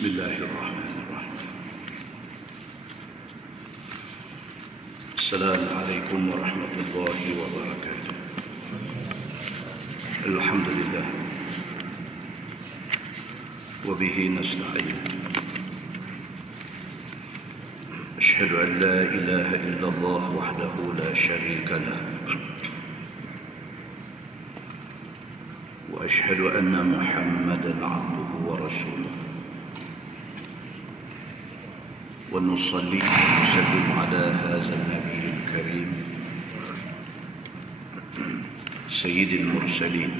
Bismillahirrahmanirrahim. Assalamualaikum warahmatullahi wabarakatuh. Alhamdulillah. Wa bihi nasta'in. Asyhadu an la ilaha illallah wahdahu la syarika lah. Wa asyhadu anna Muhammadan 'abduhu wa rasuluh. ونصلي ونسلم على هذا النبي الكريم سيد المرسلين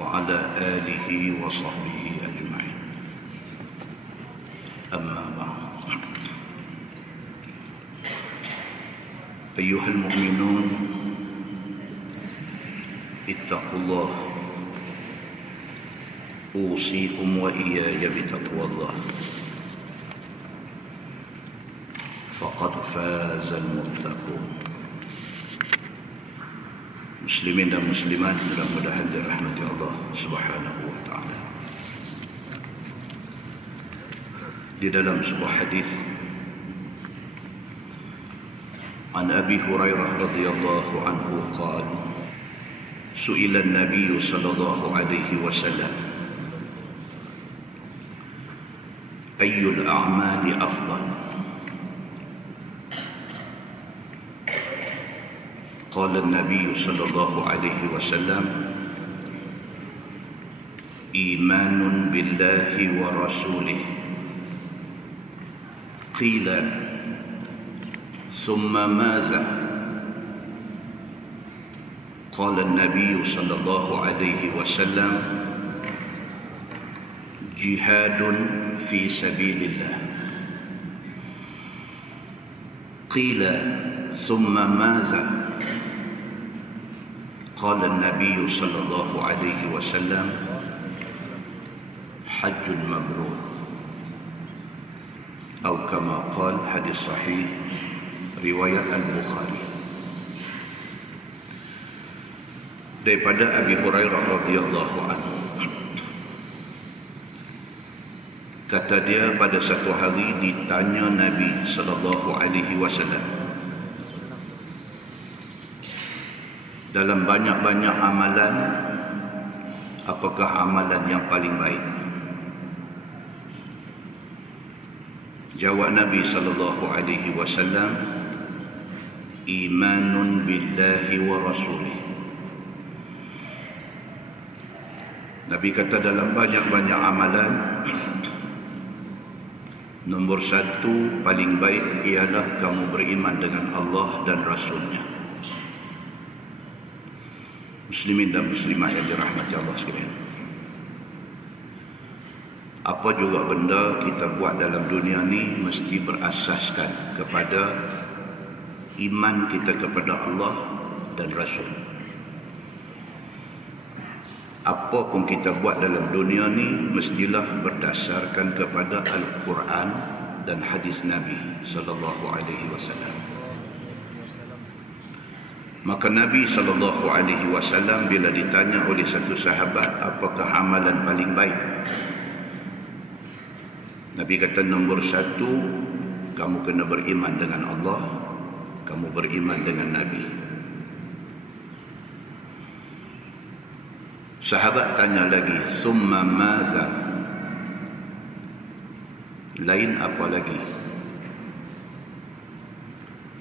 وعلى آله وصحبه أجمعين. أما بعد، أيها المؤمنون اتقوا الله، أوصيكم وإياي بتقوى الله، فقد فاز المتقون. Muslimin dan muslimat, mudah-mudahan dirahmati Allah Subhanahu wa taala. Di dalam sebuah hadis, an Abi Hurairah radhiyallahu anhu qala, su'ila an-nabiy sallallahu alaihi wasallam, أي الأعمال أفضل؟ قال النبي صلى الله عليه وسلم إيمان بالله ورسوله. قيل ثم ماذا؟ قال النبي صلى الله عليه وسلم جهاد في سبيل الله. قيل ثم ماذا؟ قال النبي صلى الله عليه وسلم حج مبرور، أو كما قال، hadis sahih riwayat Al-Bukhari. Daripada Abi Hurairah radhiyallahu anhu, kata dia, pada satu hari ditanya Nabi sallallahu alaihi wasallam, dalam banyak-banyak amalan, apakah amalan yang paling baik? Jawab Nabi sallallahu alaihi wasallam, imanun billahi wa rasulih. Nabi kata, dalam banyak-banyak amalan, nombor satu paling baik ialah kamu beriman dengan Allah dan Rasulnya. Muslimin dan muslimat yang dirahmati Allah sekalian, apa juga benda kita buat dalam dunia ni mesti berasaskan kepada iman kita kepada Allah dan Rasul. Apa pun kita buat dalam dunia ni mestilah berdasarkan kepada Al-Quran dan hadis Nabi sallallahu alaihi wasallam. Maka Nabi sallallahu alaihi wasallam bila ditanya oleh satu sahabat, apakah amalan paling baik? Nabi kata, nombor satu, kamu kena beriman dengan Allah, kamu beriman dengan Nabi. Sahabat tanya lagi, summa maza? Lain apa lagi?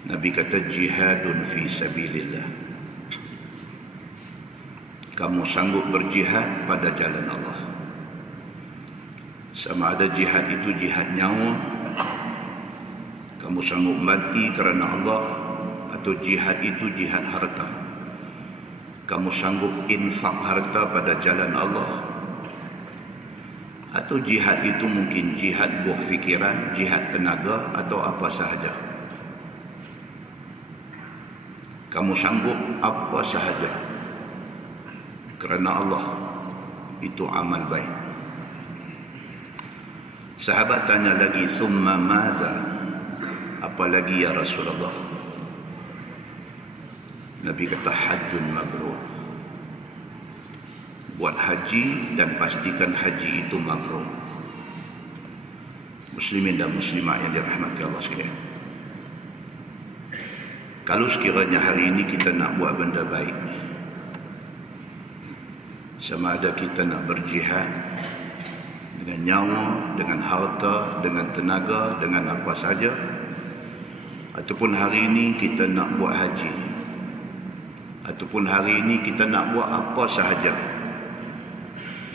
Nabi kata, jihadun fi sabilillah. Kamu sanggup berjihad pada jalan Allah. Sama ada jihad itu jihad nyawa, kamu sanggup mati kerana Allah, atau jihad itu jihad harta, kamu sanggup infak harta pada jalan Allah, atau jihad itu mungkin jihad buah fikiran, jihad tenaga, atau apa sahaja. Kamu sanggup apa sahaja kerana Allah, itu amal baik. Sahabat tanya lagi, summa maza? Apa lagi ya Rasulullah? Nabi kata, hajjun mabrur. buat haji dan pastikan haji itu mabrur. Muslimin dan muslimat yang dirahmati Allah sekalian, kalau sekiranya hari ini kita nak buat benda baik, sama ada kita nak berjihad dengan nyawa, dengan harta, dengan tenaga, dengan apa saja, ataupun hari ini kita nak buat haji, ataupun hari ini kita nak buat apa sahaja,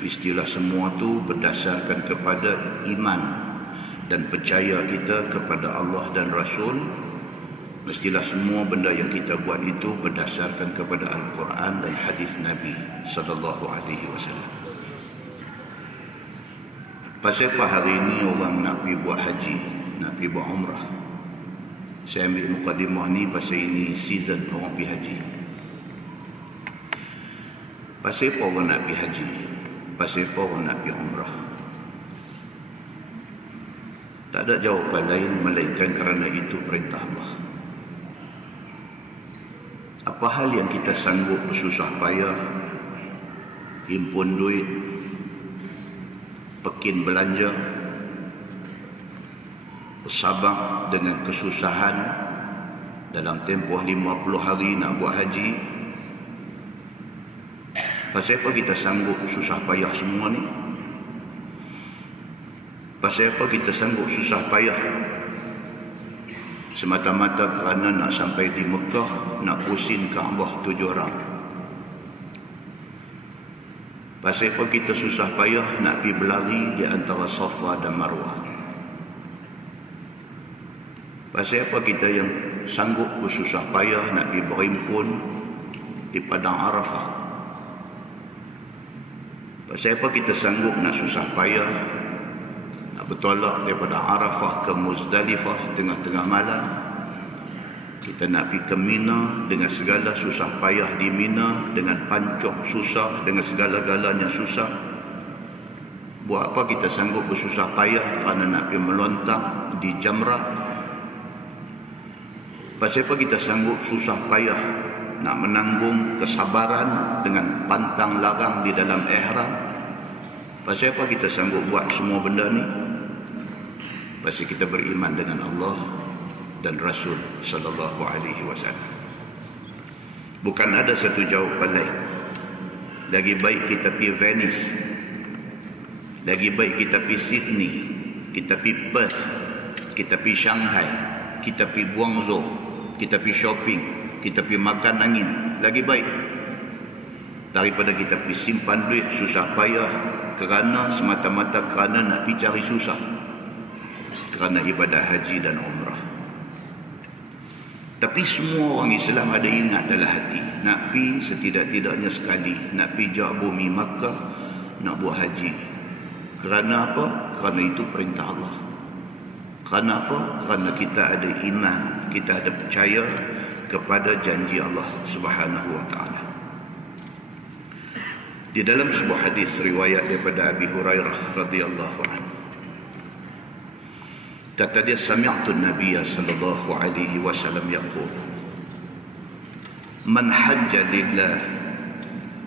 istilah semua tu berdasarkan kepada iman dan percaya kita kepada Allah dan Rasul. Mestilah semua benda yang kita buat itu berdasarkan kepada Al-Quran dan hadis Nabi sallallahu alaihi wasallam. Pasal apa hari ini orang nak pergi buat haji, nak pergi buat umrah? Saya ambil mukadimah ni pasal ini season orang pergi haji. Pasal apa orang nak pergi haji? Pasal apa orang nak pergi umrah? Tak ada jawapan lain melainkan kerana itu perintah Allah. Apa hal yang kita sanggup bersusah payah, himpun duit, pekin belanja, bersabar dengan kesusahan dalam tempoh 50 hari nak buat haji? Pasal apa kita sanggup susah payah semua ni? Pasal apa kita sanggup susah payah? Semata-mata kerana nak sampai di Mekah, nak pusing Kaabah 7 orang. Pasal apa kita susah payah nak pergi berlari di antara Safa dan Marwah? Pasal apa kita yang sanggup bersusah payah nak pergi berhimpun di Padang Arafah? Pasal apa kita sanggup nak susah payah bertolak daripada Arafah ke Muzdalifah tengah-tengah malam? Kita nak pergi ke Mina dengan segala susah payah di Mina, dengan pancok susah, dengan segala-galanya susah. Buat apa kita sanggup bersusah payah kerana nak pergi melontar di Jamrah? Pasal apa kita sanggup susah payah nak menanggung kesabaran dengan pantang larang di dalam ihram? Pasal apa kita sanggup buat semua benda ni? Pasal kita beriman dengan Allah dan Rasul sallallahu alaihi wasallam. Bukan ada satu jawapan lain. Lagi baik kita pergi Venice, lagi baik kita pergi Sydney, kita pergi Perth, kita pergi Shanghai, kita pergi Guangzhou, kita pergi shopping, kita pergi makan angin, lagi baik daripada kita pergi simpan duit susah payah kerana semata-mata kerana nak pergi cari susah kerana ibadah haji dan umrah. Tapi semua orang Islam ada ingat dalam hati, nak pergi setidak-tidaknya sekali, nak pergi jak bumi Makkah, nak buat haji. Kerana apa? Kerana itu perintah Allah. Kerana apa? Kerana kita ada iman, kita ada percaya kepada janji Allah Subhanahu wa taala. Di dalam sebuah hadis riwayat daripada Abi Hurairah radhiyallahu anhu, kata dia, sami'tu an-nabiy sallallahu alaihi wasallam yaqul, man hajja lillah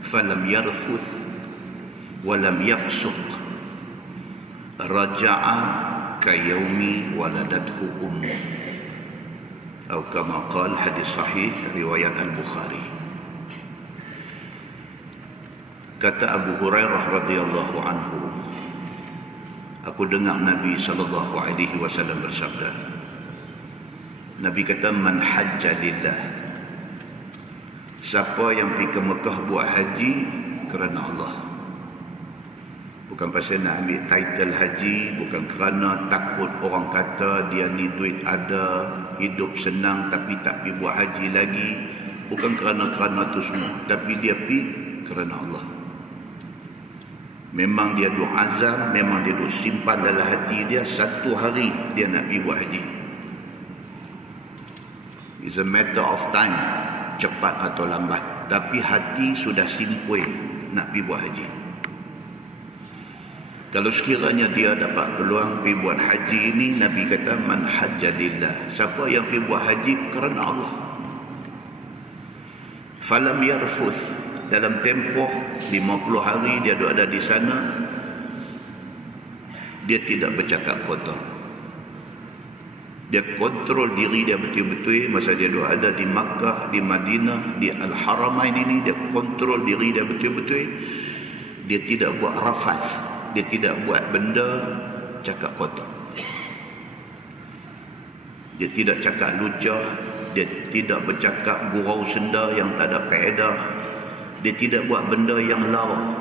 falam yarfuth wa lam yafsuq raja'a ka yaumi waladathu ummuh, atau kama qala, hadis sahih riwayat Al-Bukhari. Kata Abu Hurairah radhiyallahu anhu, aku dengar Nabi sallallahu alaihi wasallam bersabda. Nabi kata, man hajja lillah, siapa yang pergi ke Mekah buat haji kerana Allah. Bukan pasal nak ambil title haji, bukan kerana takut orang kata dia ni duit ada, hidup senang tapi tak pergi buat haji lagi. Bukan kerana tu semua, tapi dia pergi kerana Allah. Memang dia duk azam, memang dia duk simpan dalam hati dia, satu hari dia nak pergi buat haji. It's a matter of time, cepat atau lambat, tapi hati sudah simpui nak pergi buat haji. Kalau sekiranya dia dapat peluang pergi buat haji ini, Nabi kata, man hajja lillah, siapa yang pergi buat haji kerana Allah, falam yarfuth, dalam tempoh 50 hari dia ada di sana, dia tidak bercakap kotor. Dia kontrol diri dia betul-betul masa dia ada di Makkah, di Madinah, di Al-Haramain ini. Dia kontrol diri dia betul-betul. Dia tidak buat rafath, dia tidak buat benda cakap kotor. Dia tidak cakap lucah, dia tidak bercakap gurau senda yang tak ada kaedah. Dia tidak buat benda yang lara.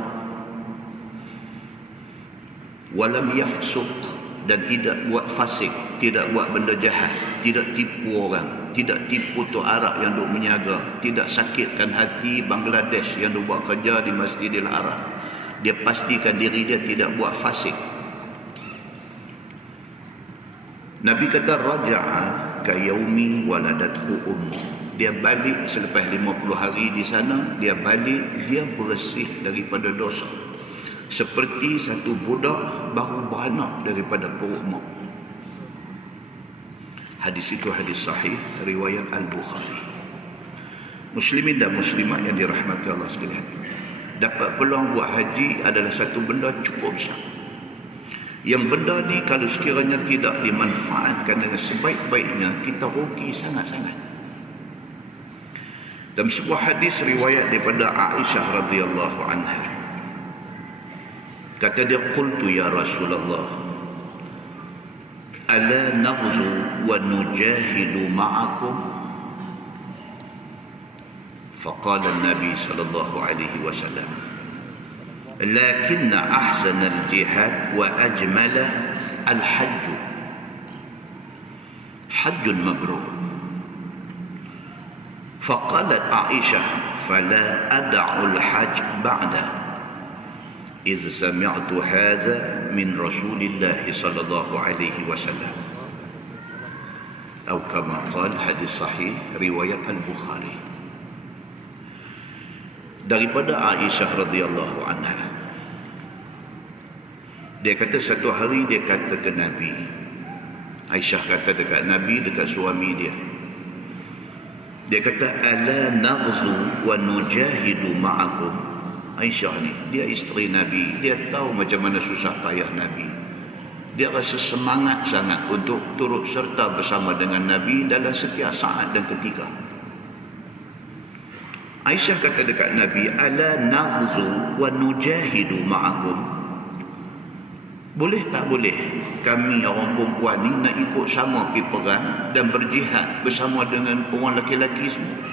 Walam yafsuq, dan tidak buat fasik, tidak buat benda jahat, tidak tipu orang, tidak tipu tu Arab yang duk menyaga, tidak sakitkan hati Bangladesh yang duk buat kerja di Masjidil Haram. Dia pastikan diri dia tidak buat fasik. Nabi kata raja'a ka yaumi waladathu ummu. Dia balik selepas 50 hari di sana, dia balik, dia bersih daripada dosa, seperti satu budak baru beranak daripada perut mak. Hadis itu hadis sahih riwayat Al-Bukhari. Muslimin dan muslimat yang dirahmati Allah sekalian, dapat peluang buat haji adalah satu benda cukup besar. Yang benda ni kalau sekiranya tidak dimanfaatkan dengan sebaik-baiknya, kita rugi sangat-sangat. Dalam sebuah hadis riwayat daripada Aisyah radhiyallahu anha, kata dia, qultu ya Rasulullah, ala naghzu wa nujahidu ma'akum? Faqala an-nabi sallallahu alaihi wasallam, lakinna ahsana al-jihad wa ajmala al-hajj, hajjun mabrur. Faqalat Aisyah, fala ad'u al-hajj ba'da إذ سمعت هذا من رسول الله صلى الله عليه وسلم أو كما قال. Hadis sahih riwayat Al-Bukhari. Daripada Aisyah radhiyallahu anha, dia kata satu hari dia kata ke Nabi, Aisyah kata dekat Nabi, dekat suami dia, dia kata ala naghzu wa nujahidu ma'akum. Aisyah ni, dia isteri Nabi, dia tahu macam mana susah payah Nabi. Dia rasa semangat sangat untuk turut serta bersama dengan Nabi dalam setiap saat dan ketika. Aisyah kata dekat Nabi, ala naghzu wa nujahidu ma'akum. Boleh tak boleh kami orang perempuan ni nak ikut sama pergi perang dan berjihad bersama dengan orang lelaki-lelaki semua?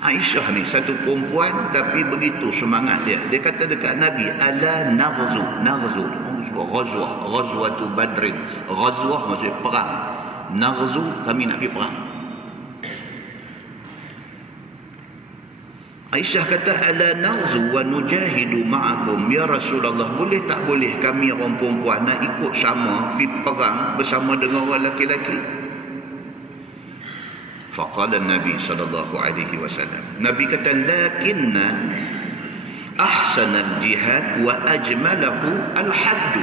Aisyah ni satu perempuan tapi begitu semangat dia. Dia kata dekat Nabi, ala naghzu, naghzu ghazwah, ghazwatu badrin. Ghazwah maksudnya perang. Naghzu, kami nak pergi perang. Aisyah kata ala naghzu wa nujahidu ma'akum, ya Rasulullah, boleh tak boleh kami orang perempuan nak ikut sama pergi perang bersama dengan orang lelaki-lelaki? Faqala Nabi sallallahu alaihi wasallam, Nabi kata lakinna ahsanal jihad wa ajmalahu al-hajj.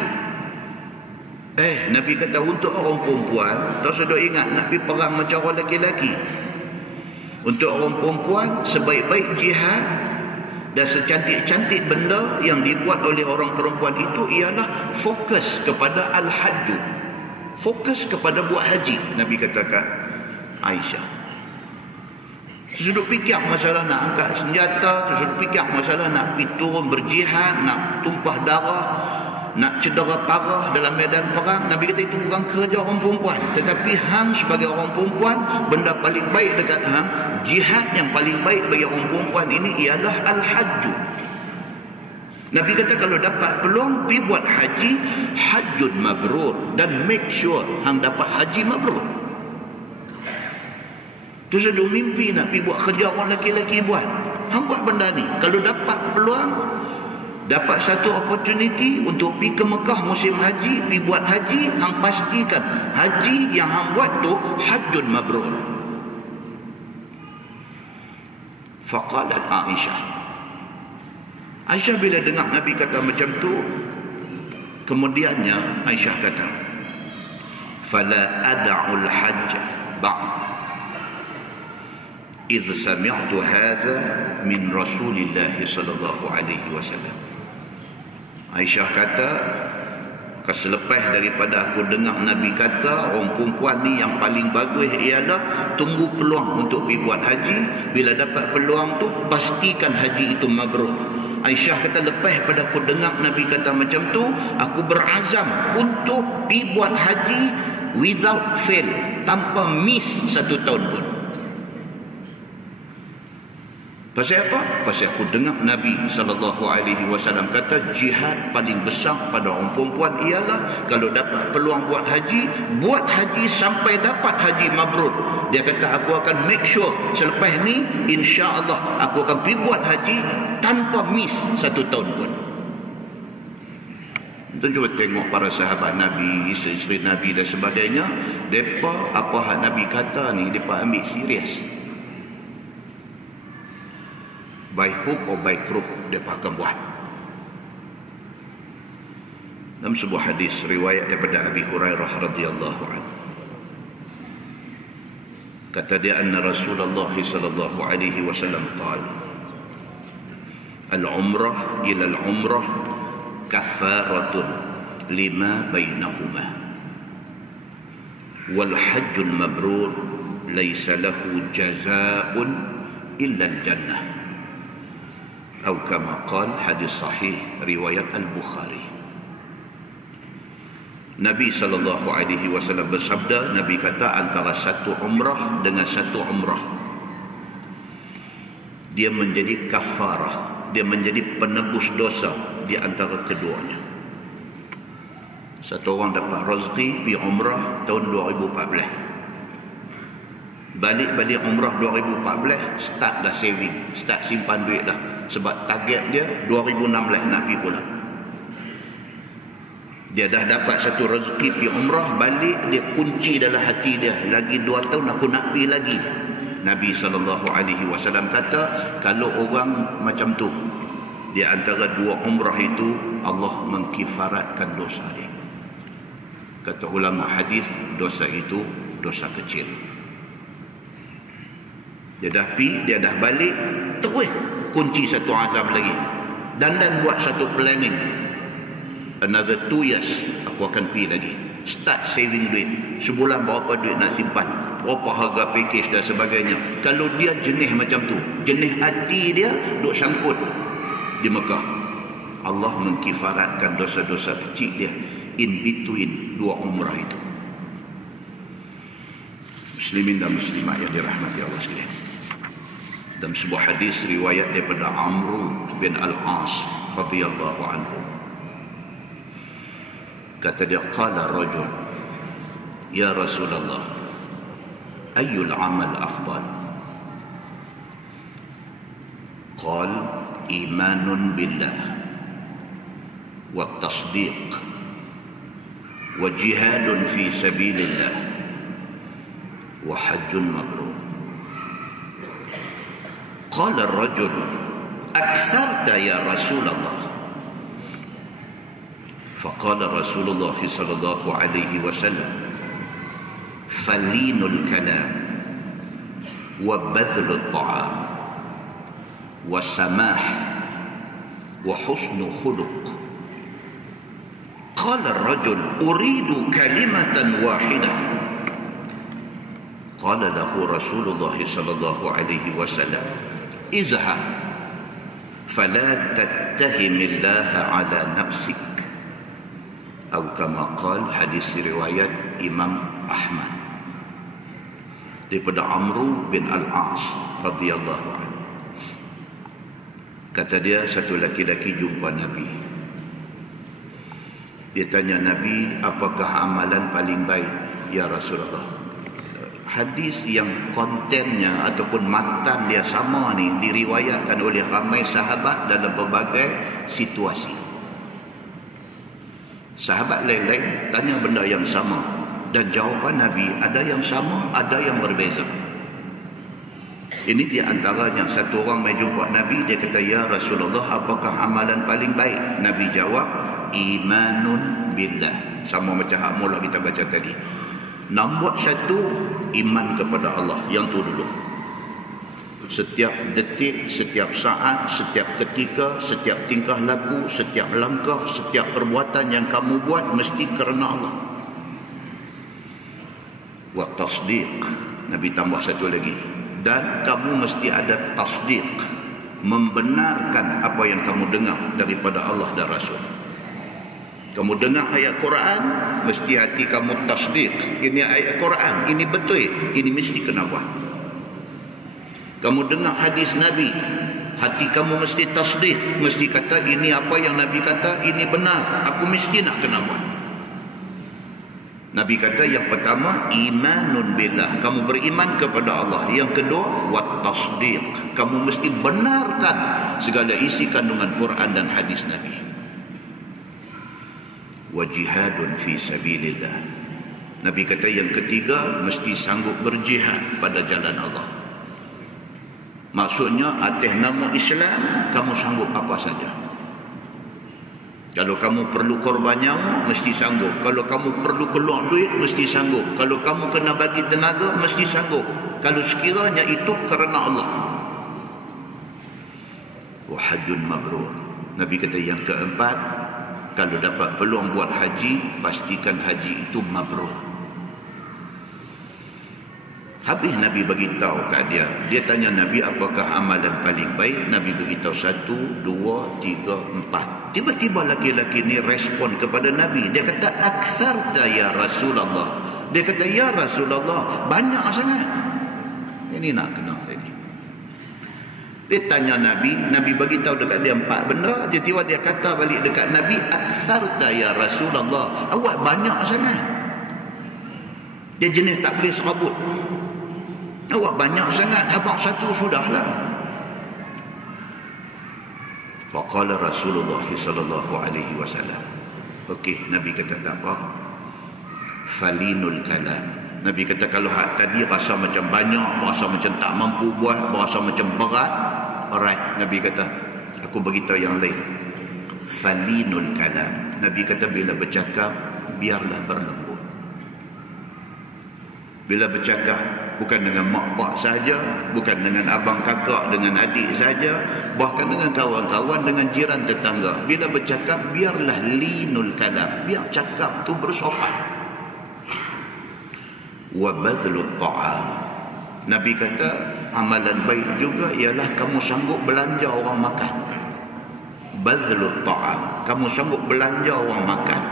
Nabi kata untuk orang perempuan, tak usah duk ingat nak pergi perang macam orang lelaki-lelaki. Untuk orang perempuan, sebaik-baik jihad dan secantik-cantik benda yang dibuat oleh orang perempuan itu ialah fokus kepada al-hajj, fokus kepada buat haji. Nabi katakan Aisyah, sudut fikir masalah nak angkat senjata, sudut fikir masalah nak pergi turun berjihad, nak tumpah darah, nak cedera parah dalam medan perang. Nabi kata itu bukan kerja orang perempuan. Tetapi hang sebagai orang perempuan, benda paling baik dekat hang, jihad yang paling baik bagi orang perempuan ini ialah al-hajj. Nabi kata kalau dapat peluang pergi buat haji, hajjun mabrur, dan make sure hang dapat haji mabrur. Tu sudah mimpi nak pergi buat kerja orang lelaki-lelaki buat. Hang buat benda ni. Kalau dapat peluang, dapat satu opportunity untuk pergi ke Mekah musim haji, pergi buat haji, hang pastikan haji yang hang buat tu hajjun mabrur. Faqalat Aisyah. Aisyah bila dengar Nabi kata macam tu, kemudiannya Aisyah kata, fala ad'ul hajj ba'd. idh sami'tu hadza min Rasulillah sallallahu alaihi wasallam. Aisyah kata, selepas daripada aku dengar Nabi kata orang perempuan ni yang paling bagus ialah tunggu peluang untuk pergi buat haji. Bila dapat peluang tu, pastikan haji itu mabrur. Aisyah kata, lepas pada aku dengar Nabi kata macam tu, aku berazam untuk pergi buat haji without fail, tanpa miss 1 tahun pun. Pasal apa? Pasal aku dengar Nabi SAW kata jihad paling besar pada orang perempuan ialah kalau dapat peluang buat haji sampai dapat haji mabrur. Dia kata aku akan make sure selepas ni insya-Allah aku akan pergi buat haji tanpa miss 1 tahun pun. Tuan cuba tengok para sahabat Nabi, isteri-isteri Nabi dan sebagainya, depa apa hak Nabi kata ni depa ambil serius. By hook or by crook depa akan buat. Dalam sebuah hadis riwayat daripada Abi Hurairah radhiyallahu anhu, kata dia anna Rasulullah sallallahu alaihi wasallam qala al-umrah ila al-umrah kaffaratun lima bainahuma wal hajjul mabrur laysa lahu jazaa'un illa al-jannah. Atau kama qala, hadis sahih riwayat Al-Bukhari. Nabi SAW bersabda, Nabi kata antara satu umrah dengan satu umrah, dia menjadi kafarah, dia menjadi penebus dosa di antara keduanya. Satu orang dapat rezeki pergi umrah tahun 2014, balik umrah 2014, start dah saving, start simpan duit dah. Sebab target dia 2016 nak pergi pula. Dia dah dapat satu rezeki pergi umrah, balik dia kunci dalam hati dia, lagi 2 tahun aku nak pergi lagi. Nabi SAW kata kalau orang macam tu di antara 2 umrah itu, Allah mengkifaratkan dosa dia. Kata ulama hadis, dosa itu dosa kecil. Dia dah pergi, dia dah balik, terus kunci satu azam lagi, dan buat satu planning, another 2 years aku akan pergi lagi, start saving duit, sebulan berapa duit nak simpan, berapa harga package dan sebagainya. Kalau dia jenis macam tu, jenis hati dia duk sangkut di Mekah, Allah mengkifaratkan dosa-dosa kecil dia in between 2 umrah itu. Muslimin dan muslimat yang dirahmati Allah sekalian, dalam sebuah hadis riwayat daripada Amr bin Al-As radhiyallahu anhu, kata dia, qala rajul ya Rasulullah ayyul amal afdal? Qal imanun billah wa tasdiq wa jihadun fi sabilillah wa hajjun mabrur. Qala ar-rajul aktsarta ya Rasulullah. Faqala Rasulullah sallallahu alaihi wasallam falinul kalam wa badhlul ta'am wa samah wa husnul khuluq. Qala ar-rajul uridu kalimatan wahidah. Qala lahu Rasulullah sallallahu alaihi wasallam izhab fala tattahimillaha ala nafsik. Atau kama qala, hadis riwayat Imam Ahmad daripada Amr bin Al-As radhiyallahu anhu. Kata dia, satu laki-laki jumpa Nabi. Dia tanya Nabi, apakah amalan paling baik ya Rasulullah? Hadis yang kontennya ataupun matan dia sama ni diriwayatkan oleh ramai sahabat dalam berbagai situasi. Sahabat lain-lain tanya benda yang sama, dan jawapan Nabi ada yang sama, ada yang berbeza. Ini di antaranya, satu orang mai jumpa Nabi, dia kata, ya Rasulullah, apakah amalan paling baik? Nabi jawab, imanun billah. Sama macam hak mula kita baca tadi. Nombor 1, iman kepada Allah. Yang tu dulu. Setiap detik, setiap saat, setiap ketika, setiap tingkah laku, setiap langkah, setiap perbuatan yang kamu buat mesti kerana Allah. Wa tasdiq, Nabi tambah satu lagi, dan kamu mesti ada tasdiq, membenarkan apa yang kamu dengar daripada Allah dan Rasul. Kamu dengar ayat Quran, mesti hati kamu tasdiq, ini ayat Quran, ini betul, ini mesti kena buat. Kamu dengar hadis Nabi, hati kamu mesti tasdiq, mesti kata ini apa yang Nabi kata, ini benar, aku mesti nak kena buat. Nabi kata yang pertama, imanun billah, kamu beriman kepada Allah. Yang kedua, wat tasdiq, kamu mesti benarkan segala isi kandungan Quran dan hadis Nabi. Wa jihadun fi sabilillah, Nabi kata yang ketiga, mesti sanggup berjihad pada jalan Allah. Maksudnya atas nama Islam kamu sanggup apa saja. Kalau kamu perlu korban nyawa, mesti sanggup. Kalau kamu perlu keluar duit, mesti sanggup. Kalau kamu kena bagi tenaga, mesti sanggup. Kalau sekiranya itu kerana Allah. Wa hajjun mabrur, Nabi kata yang keempat, kalau dapat peluang buat haji, pastikan haji itu mabrur. Habis Nabi bagi tahu kat dia. Dia tanya Nabi, apakah amalan paling baik? Nabi beritahu 1, 2, 3, 4. Tiba-tiba laki-laki ni respon kepada Nabi. Dia kata, aktsarta ya Rasulullah. Dia kata, ya Rasulullah, banyak sangat. Ini nak kena ini. Dia tanya Nabi, Nabi bagi tahu dekat dia 4 benda. Tiba-tiba dia kata balik dekat Nabi, aktsarta ya Rasulullah, awak banyak sangat. Dia jenis tak boleh serabut. Awak banyak sangat, abang satu sudahlah. Faqala Rasulullah sallallahu alaihi wasallam. Okey, Nabi kata tak apa. Falinul kalam. Nabi kata kalau hak tadi rasa macam banyak, rasa macam tak mampu buat, rasa macam berat, alright, Nabi kata aku beritahu yang lain. Falinul kalam. Nabi kata bila bercakap biarlah berlembut. Bila bercakap, bukan dengan mak pak saja, bukan dengan abang kakak, dengan adik saja, bahkan dengan kawan-kawan, dengan jiran tetangga. Bila bercakap, biarlah linul kalam, biar cakap tu bersopan. Wa badlut ta'am. Nabi kata amalan baik juga ialah kamu sanggup belanja orang makan. Badlut ta'am, kamu sanggup belanja orang makan.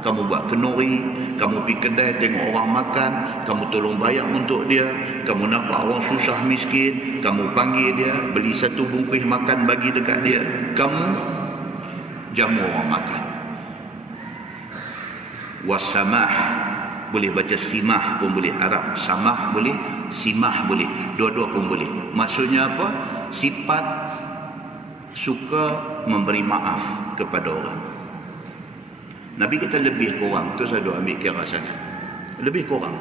Kamu buat kenuri, kamu pergi kedai tengok orang makan, kamu tolong bayar untuk dia, kamu nampak orang susah miskin, kamu panggil dia, beli satu bungkus makan bagi dekat dia, kamu jamu orang makan. Wasamah, boleh baca simah pun boleh, Arab samah boleh, simah boleh, dua-dua pun boleh. Maksudnya apa? Sifat suka memberi maaf kepada orang. Nabi kata lebih kurang, tu saya ambil kira sangat. Lebih kurang.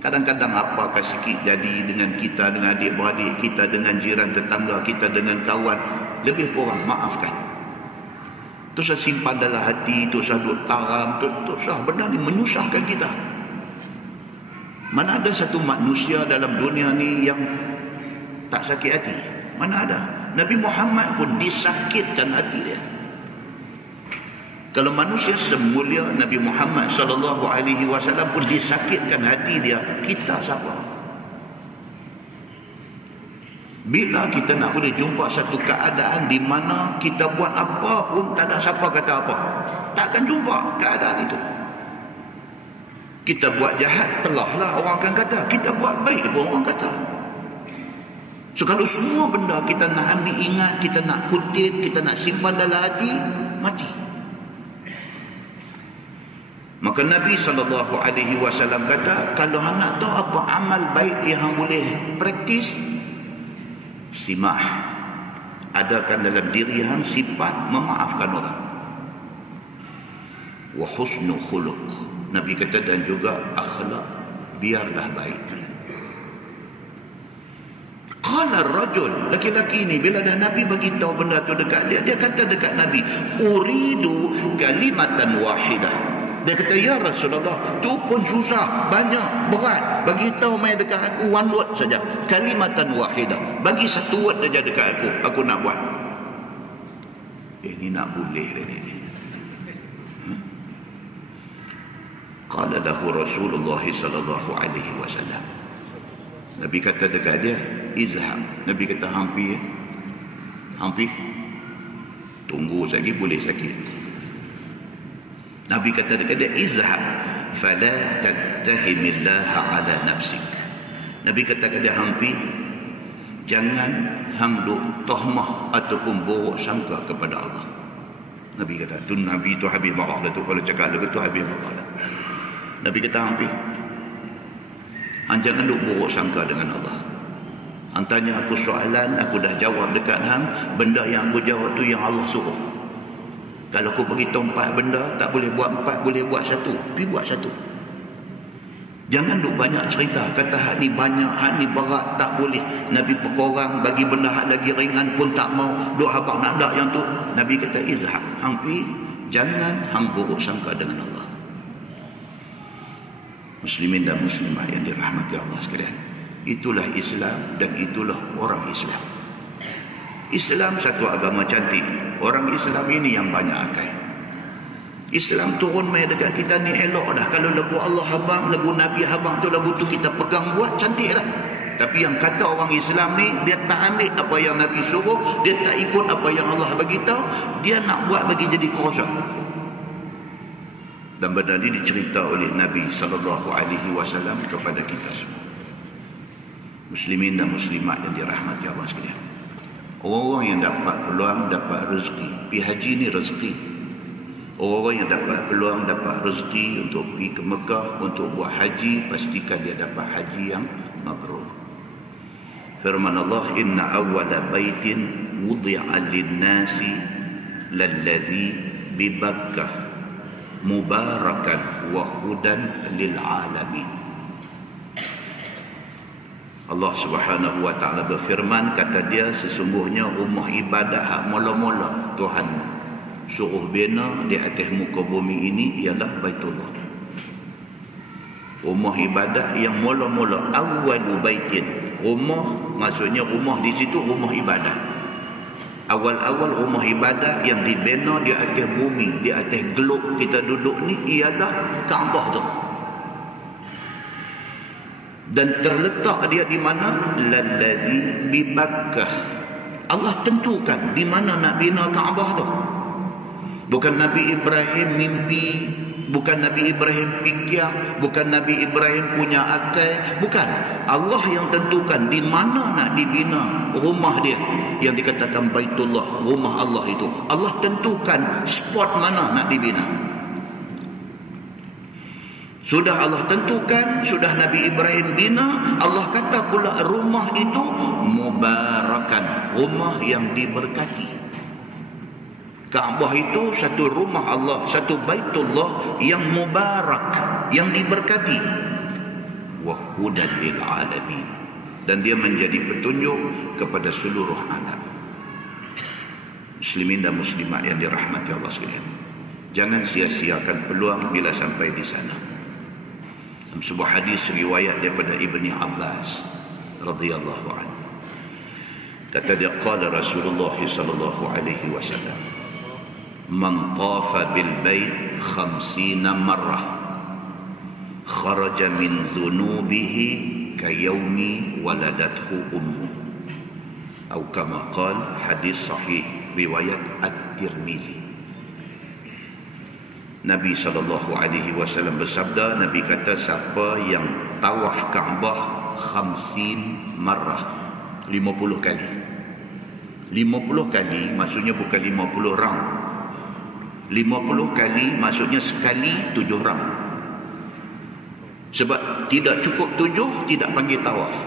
Kadang-kadang apakah sikit jadi dengan kita, dengan adik-beradik kita, dengan jiran tetangga kita, dengan kawan, lebih kurang maafkan. Tu saya simpan dalam hati, tu saya duk taram, tu saya benda ni menyusahkan kita. Mana ada satu manusia dalam dunia ni yang tak sakit hati? Mana ada? Nabi Muhammad pun disakitkan hati dia. Kalau manusia semulia Nabi Muhammad sallallahu alaihi wasallam pun disakitkan hati dia, kita siapa? Bila kita nak boleh jumpa satu keadaan di mana kita buat apa pun tak ada siapa kata apa, takkan jumpa keadaan itu. Kita buat jahat, telahlah orang akan kata. Kita buat baik pun orang kata. So kalau semua benda kita nak ambil ingat, kita nak kutip, kita nak simpan dalam hati, mati. Maka Nabi SAW kata, kalau nak tahu apa amal baik yang boleh praktis, simah, adakan dalam diri hang sifat memaafkan orang. Wa husnu khuluq, Nabi kata, dan juga akhlak, biarlah baik. Qala ar-rajul, laki-laki ni bila dah Nabi bagi tahu benda tu dekat dia, dia kata dekat Nabi, uridu kalimatan wahidah. Dia kata, ya Rasulullah, tu pun susah, banyak, berat. Bagi tahu mai dekat aku one word saja, kalimatan wahidah. Bagi satu word saja dekat aku nak buat. Ini nak boleh dia ni. Qala lahu Rasulullah sallallahu alaihi wasallam. Nabi kata dekat dia, izhab. Nabi kata hampir. Tunggu lagi, boleh sakit. Nabi kata dekat dia, izhab fala tattahimillaha ala nafsik. Nabi kata dekat dia, hampir, jangan hang duk tahmah ataupun buruk sangka kepada Allah. Nabi kata, tu Nabi tu habis marah dah tu, kalau cakap lagu tu habis marah dah. Nabi kata, hampir, hang jangan duk buruk sangka dengan Allah. Hang tanya aku soalan, aku dah jawab dekat hang. Benda yang aku jawab tu yang Allah suruh. Kalau aku beritahu 4 benda, tak boleh buat 4, boleh buat 1, pergi buat 1. Jangan duk banyak cerita, kata hak ni banyak, hak ni berat, tak boleh. Nabi pekorang, bagi benda hak lagi ringan pun tak mau. Duk habang nak dak yang tu. Nabi kata, izhab, hang pi, jangan hang buruk sangka dengan Allah. Muslimin dan muslimat yang dirahmati Allah sekalian, itulah Islam dan itulah orang Islam. Islam satu agama cantik. Orang Islam ini yang banyak akal. Islam turun mai dekat kita ni elok dah. Kalau lagu Allah habang, lagu Nabi habang tu, lagu tu kita pegang buat, cantik dah. Tapi yang kata orang Islam ni, dia tak ambil apa yang Nabi suruh, dia tak ikut apa yang Allah bagi tahu, dia nak buat bagi jadi kuasa. Dan benda ini dicerita oleh Nabi SAW kepada kita semua. Muslimin dan muslimat yang dirahmati Allah sekalian. Orang-orang yang dapat peluang, dapat rezeki. Pergi haji ni rezeki. Orang-orang yang dapat peluang, dapat rezeki untuk pergi ke Mekah, untuk buat haji, pastikan dia dapat haji yang mabrur. Firman Allah, inna awwala baitin wudi'a lin-nasi lalladhi bi Bakkah mubarakan wa hudan lil alamin. Allah Subhanahu wa taala berfirman, kata dia, sesungguhnya rumah ibadat hak mula-mula Tuhan suruh bina di atas muka bumi ini ialah Baitullah. Rumah ibadat yang mula-mula, awwalu baitin. Rumah maksudnya rumah di situ rumah ibadat. Awal-awal rumah ibadat yang dibina di atas bumi, di atas globe kita duduk ni ialah Kaabah tu. Dan terletak dia di mana? Lallazi bi Bakkah. Allah tentukan di mana nak bina Kaabah tu. Bukan Nabi Ibrahim mimpi, bukan Nabi Ibrahim fikir, bukan Nabi Ibrahim punya akal, bukan. Allah yang tentukan di mana nak dibina rumah dia yang dikatakan Baitullah, rumah Allah itu. Allah tentukan spot mana nak dibina. Sudah Allah tentukan, sudah Nabi Ibrahim bina, Allah kata pula rumah itu mubarakan, rumah yang diberkati. Kaabah itu satu rumah Allah, satu Baitullah yang mubarak, yang diberkati. Wa hudan lil alamin, dan dia menjadi petunjuk kepada seluruh alam. Muslimin dan muslimat yang dirahmati Allah sekalian, jangan sia-siakan peluang bila sampai di sana. Dalam sebuah hadis riwayat daripada Ibni Abbas radhiyallahu anhu, kata dia, qala Rasulullah sallallahu alaihi wasallam, man tafa bil bait 50 marrah kharaja min dhunubihi kayaumi waladathu ummu, atau kama qala, hadis sahih riwayat At-Tirmizi. Nabi SAW bersabda, Nabi kata, siapa yang tawaf Kaabah 50 marrah, 50 kali. 50 kali maksudnya bukan 50 round. 50 kali maksudnya sekali 7 round. Sebab tidak cukup 7, tidak panggil tawaf.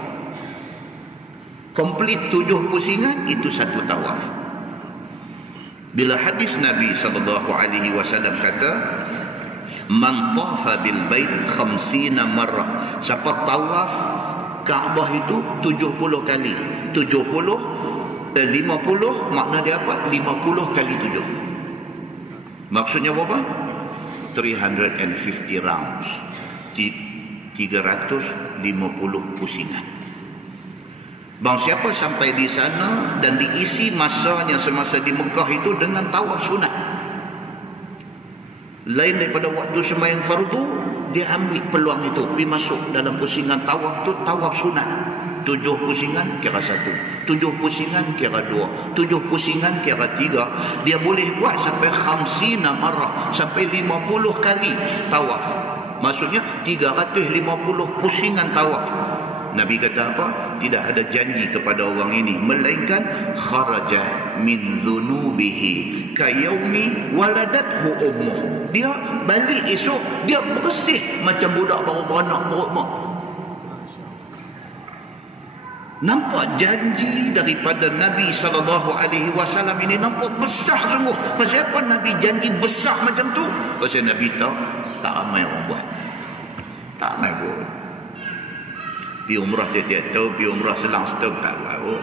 Komplit 7 pusingan, itu satu tawaf. Bila hadis Nabi SAW kata, man tafa bil bait 50 marrah, siapa tawaf Kaabah itu 70 kali. 50 makna dia apa? 50 kali 7. Maksudnya berapa? 350 rounds, 350 pusingan. Bang siapa sampai di sana dan diisi masanya semasa di Mekah itu dengan tawaf sunat. Lain daripada waktu sembahyang fardu, dia ambil peluang itu, pergi masuk dalam pusingan tawaf tu, tawaf sunat. 7 pusingan kira 1, 7 pusingan kira 2, 7 pusingan kira 3. Dia boleh buat sampai 50 marah, sampai 50 kali tawaf. Maksudnya 350 pusingan tawaf. Nabi kata apa? Tidak ada janji kepada orang ini melainkan kharaja min dhunubihi kayaumi waladathu ummuh. Dia balik esok, dia bersih macam budak baru beranak perut mak. Nampak janji daripada Nabi SAW ini nampak besar sungguh. Pasal apa Nabi janji besar macam tu? Pasal Nabi tahu tak ramai orang buat. Tak ramai buat. Pergi umrah tiap-tiap tahun, pergi umrah selang setahun, tak buat pun.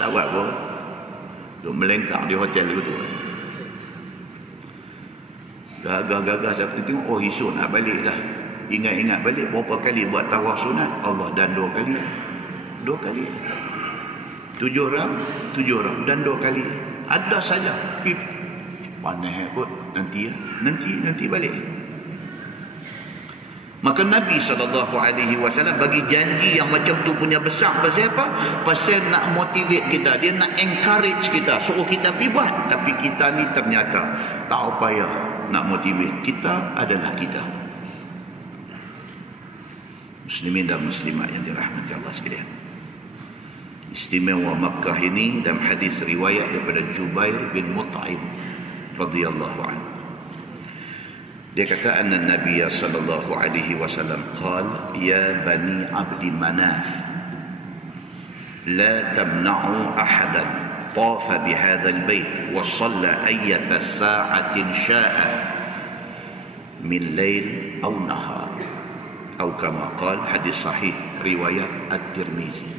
Tak buat pun. Duk melengkang di hotel gitu. Gagah-gagah saya tengok, oh esok nak balik dah. Ingat-ingat balik berapa kali buat tawaf sunat? Allah, dan 2 kali. 2 kali. 7 orang dan 2 kali. Ada saja. Panas kot nanti ya. Nanti balik. Maka Nabi SAW bagi janji yang macam tu punya besar. Pasal apa? Pasal nak motivate kita. Dia nak encourage kita, suruh kita pergi buat. Tapi kita ni ternyata tak payah nak motivate. Kita adalah kita. Muslimin dan muslimat yang dirahmati Allah sekalian. Istimewa Makkah ini dalam hadis riwayat daripada Jubair bin Mut'im radhiyallahu anhu. Dia kata anna Nabi sallallahu alaihi wasallam qala ya bani Abdi Manaf la tamna'u ahadan tafa bihadha albayt wa shalla ayyata sa'atin sha'a min layl aw nahar atau kama qala, hadis sahih riwayat At-Tirmizi.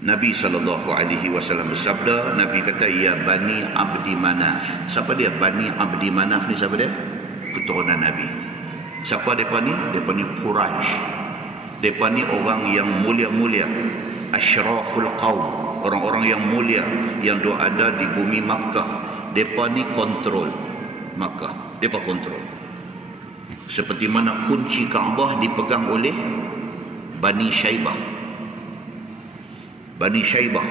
Nabi SAW bersabda, Nabi kata, ya Bani Abdi Manaf. Siapa dia? Bani Abdi Manaf ni siapa dia? Keturunan Nabi. Siapa mereka ni? Mereka ni Quraisy. Mereka ni orang yang mulia-mulia, asyraful qaum, orang-orang yang mulia yang ada di bumi Makkah. Mereka ni kontrol Makkah. Mereka kontrol. Seperti mana kunci Kaabah dipegang oleh Bani Syaibah. Bani Syaibah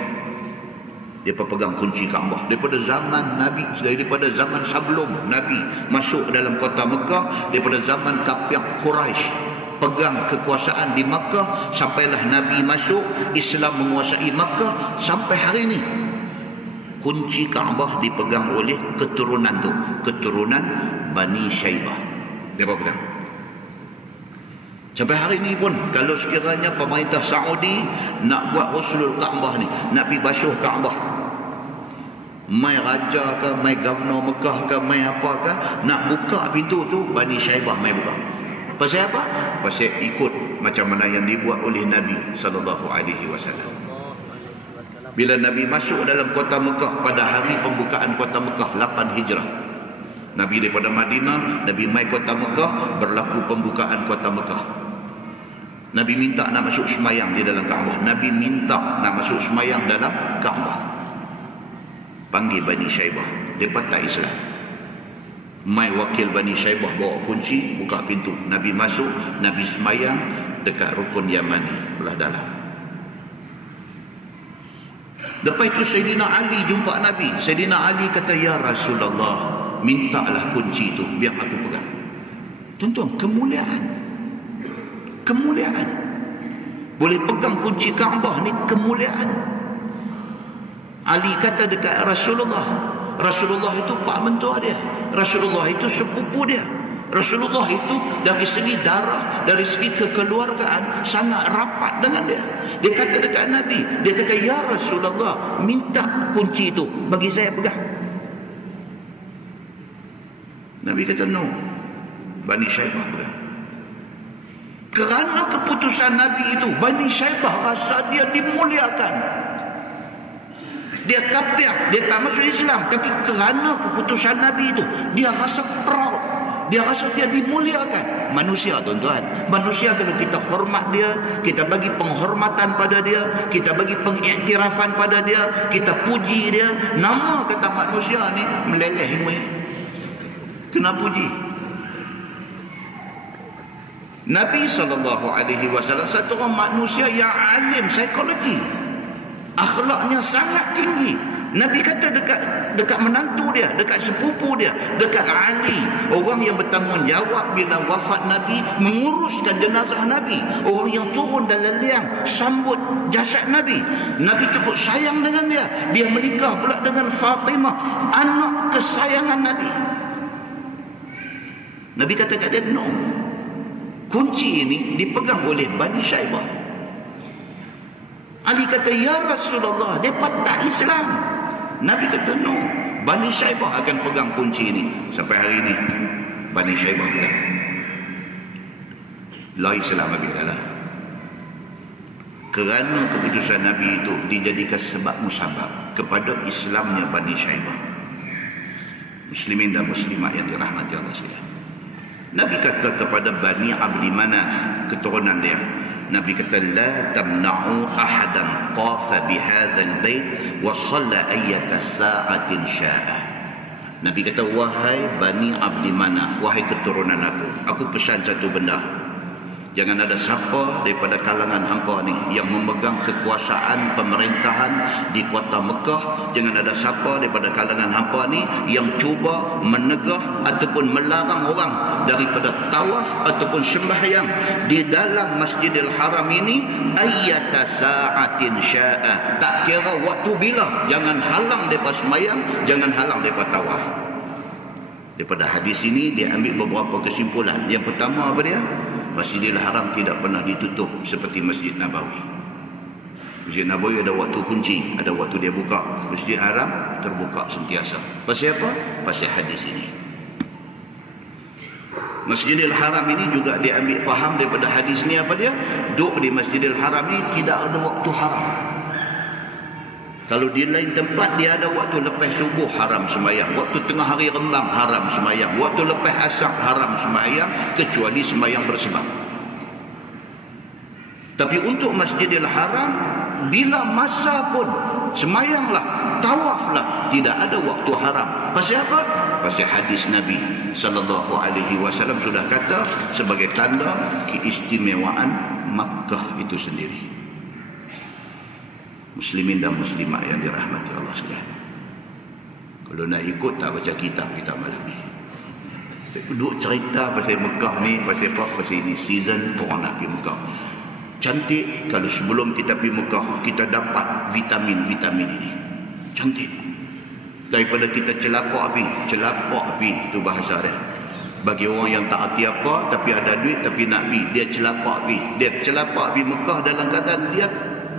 dia pegang kunci Kaabah daripada zaman Nabi, daripada zaman sebelum Nabi masuk dalam kota Mekah, daripada zaman kafir Quraisy pegang kekuasaan di Mekah sampailah Nabi masuk, Islam menguasai Mekah sampai hari ini. Kunci Kaabah dipegang oleh keturunan tu, keturunan Bani Syaibah. Dia pegang. Sampai hari ini pun kalau sekiranya pemerintah Saudi nak buat Rasulul Kaabah ni, nak pergi basuh Kaabah, mai raja ke, mai governor Mekah ke, mai apa ke, nak buka pintu tu, Bani Syaibah mai buka. Pasal apa? Pasal ikut macam mana yang dibuat oleh Nabi SAW. Bila Nabi masuk dalam kota Mekah pada hari pembukaan kota Mekah 8 Hijrah, Nabi daripada Madinah, Nabi mai kota Mekah, berlaku pembukaan kota Mekah. Nabi minta nak masuk semayang di dalam Kaabah. Nabi minta nak masuk semayang dalam Kaabah. Panggil Bani Syaibah. Mereka tak Islam. Mai wakil Bani Syaibah bawa kunci, buka pintu. Nabi masuk, Nabi semayang dekat rukun Yamani belah dalam. Lepas itu Sayyidina Ali jumpa Nabi. Sayyidina Ali kata, ya Rasulullah, mintalah kunci itu biar aku pegang. Tuan-tuan, kemuliaan. Kemuliaan. Boleh pegang kunci Kaabah ni kemuliaan. Ali kata dekat Rasulullah, Rasulullah itu pak mentua dia, Rasulullah itu sepupu dia, Rasulullah itu dari segi darah, dari segi kekeluargaan sangat rapat dengan dia. Dia kata dekat Nabi, dia kata, ya Rasulullah, minta kunci itu bagi saya pegang. Nabi kata, no, Bani Syaibah pegang. Kerana keputusan Nabi itu, Bani Syaibah rasa dia dimuliakan. Dia kafir, dia tak masuk Islam, tapi kerana keputusan Nabi itu, dia rasa proud, dia rasa dia dimuliakan. Manusia, tuan-tuan, manusia kalau kita hormat dia, kita bagi penghormatan pada dia, kita bagi pengiktirafan pada dia, kita puji dia, nama kata manusia ni meleleh hingga kena puji. Nabi SAW satu orang manusia yang alim psikologi, akhlaknya sangat tinggi. Nabi kata dekat menantu dia, dekat sepupu dia, dekat Ali, orang yang bertanggungjawab bila wafat Nabi, menguruskan jenazah Nabi, orang yang turun dalam liang sambut jasad Nabi. Nabi cukup sayang dengan dia. Dia menikah pula dengan Fatimah, anak kesayangan Nabi. Nabi kata kat dia, no, kunci ini dipegang oleh Bani Syaibah. Ali kata, ya Rasulullah, mereka tak Islam. Nabi kata, no, Bani Syaibah akan pegang kunci ini. Sampai hari ini Bani Syaibah pegang. La Islam adalah kerana keputusan Nabi itu dijadikan sebab musabab kepada Islamnya Bani Syaibah. Muslimin dan muslimat yang dirahmati Allah sekalian. Nabi kata kepada Bani Abdi Manaf, keturunan dia, Nabi kata, la tamna'u ahadan qafa bihadzal bait wa shalla ayyata sa'atin sya'a. Nabi kata, wahai Bani Abdi Manaf, wahai keturunan aku pesan satu benda. Jangan ada siapa daripada kalangan hampa ni yang memegang kekuasaan pemerintahan di kota Mekah. Jangan ada siapa daripada kalangan hampa ni yang cuba menegah ataupun melarang orang daripada tawaf ataupun sembahyang di dalam Masjidil Haram ini ayyata sa'atin sya'a. Tak kira waktu bila, jangan halang mereka sembahyang, jangan halang mereka tawaf. Daripada hadis ini dia ambil beberapa kesimpulan. Yang pertama apa dia? Masjidil Haram tidak pernah ditutup seperti Masjid Nabawi. Masjid Nabawi ada waktu kunci, ada waktu dia buka. Masjid Haram terbuka sentiasa. Pasal apa? Pasal hadis ini. Masjidil Haram ini juga dia ambil faham daripada hadis ni apa dia? Duduk di Masjidil Haram ni tidak ada waktu haram. Kalau di lain tempat dia ada waktu lepas subuh haram sembahyang, waktu tengah hari rembang haram sembahyang, waktu lepas asar haram sembahyang, kecuali sembahyang bersebab. Tapi untuk Masjidil Haram, bila masa pun sembahyanglah, tawaflah, tidak ada waktu haram. Pasal apa? Pasal hadis Nabi SAW sudah kata sebagai tanda keistimewaan Makkah itu sendiri. Muslimin dan muslimat yang dirahmati Allah sekalian. Kalau nak ikut tak baca kitab kita malam ni. Duduk cerita pasal Mekah ni, pasal apa? Pasal ini season orang nak pergi Mekah. Cantik kalau sebelum kita pergi Mekah kita dapat vitamin-vitamin ini. Cantik. Daripada kita celapak api itu bahasa dia. Bagi orang yang tak arti apa tapi ada duit tapi nak pergi, dia celapak api. Dia celapak api Mekah dalam keadaan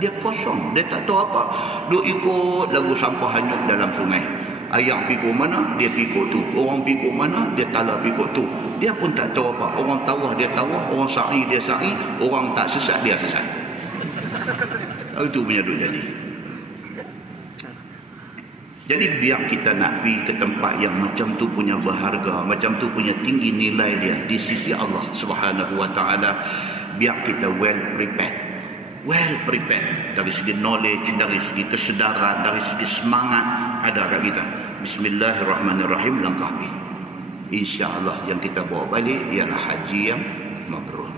dia kosong, dia tak tahu apa. Duk ikut lagu sampah hanyut dalam sungai. Ayam pikul mana, dia pikul tu. Orang pikul mana, dia tala pikul tu. Dia pun tak tahu apa. Orang tawah, dia tawah. Orang sa'i, dia sa'i. Orang tak sesat, dia sesat. Itu punya duk jadi. Jadi biar kita nak pergi ke tempat yang macam tu punya berharga, macam tu punya tinggi nilai dia di sisi Allah Subhanahu wa ta'ala, biar kita well prepared dari segi knowledge, dari segi kesedaran, dari segi semangat ada kat kita. Bismillahirrahmanirrahim, langkah pergi. InsyaAllah yang kita bawa balik ialah haji yang mabrur.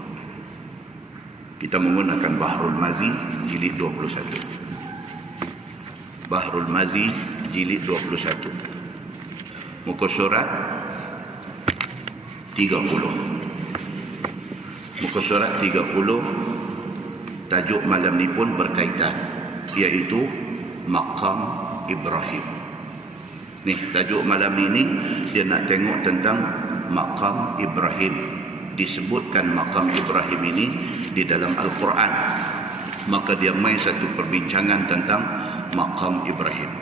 Kita menggunakan Bahrul Mazi jilid 21. Bahrul Mazi jilid 21. Muka surat 30. Muka surat 30. Tajuk malam ni pun berkaitan, iaitu Maqam Ibrahim. Ni tajuk malam ini dia nak tengok tentang Maqam Ibrahim. Disebutkan Maqam Ibrahim ini di dalam Al-Quran. Maka dia main satu perbincangan tentang Maqam Ibrahim.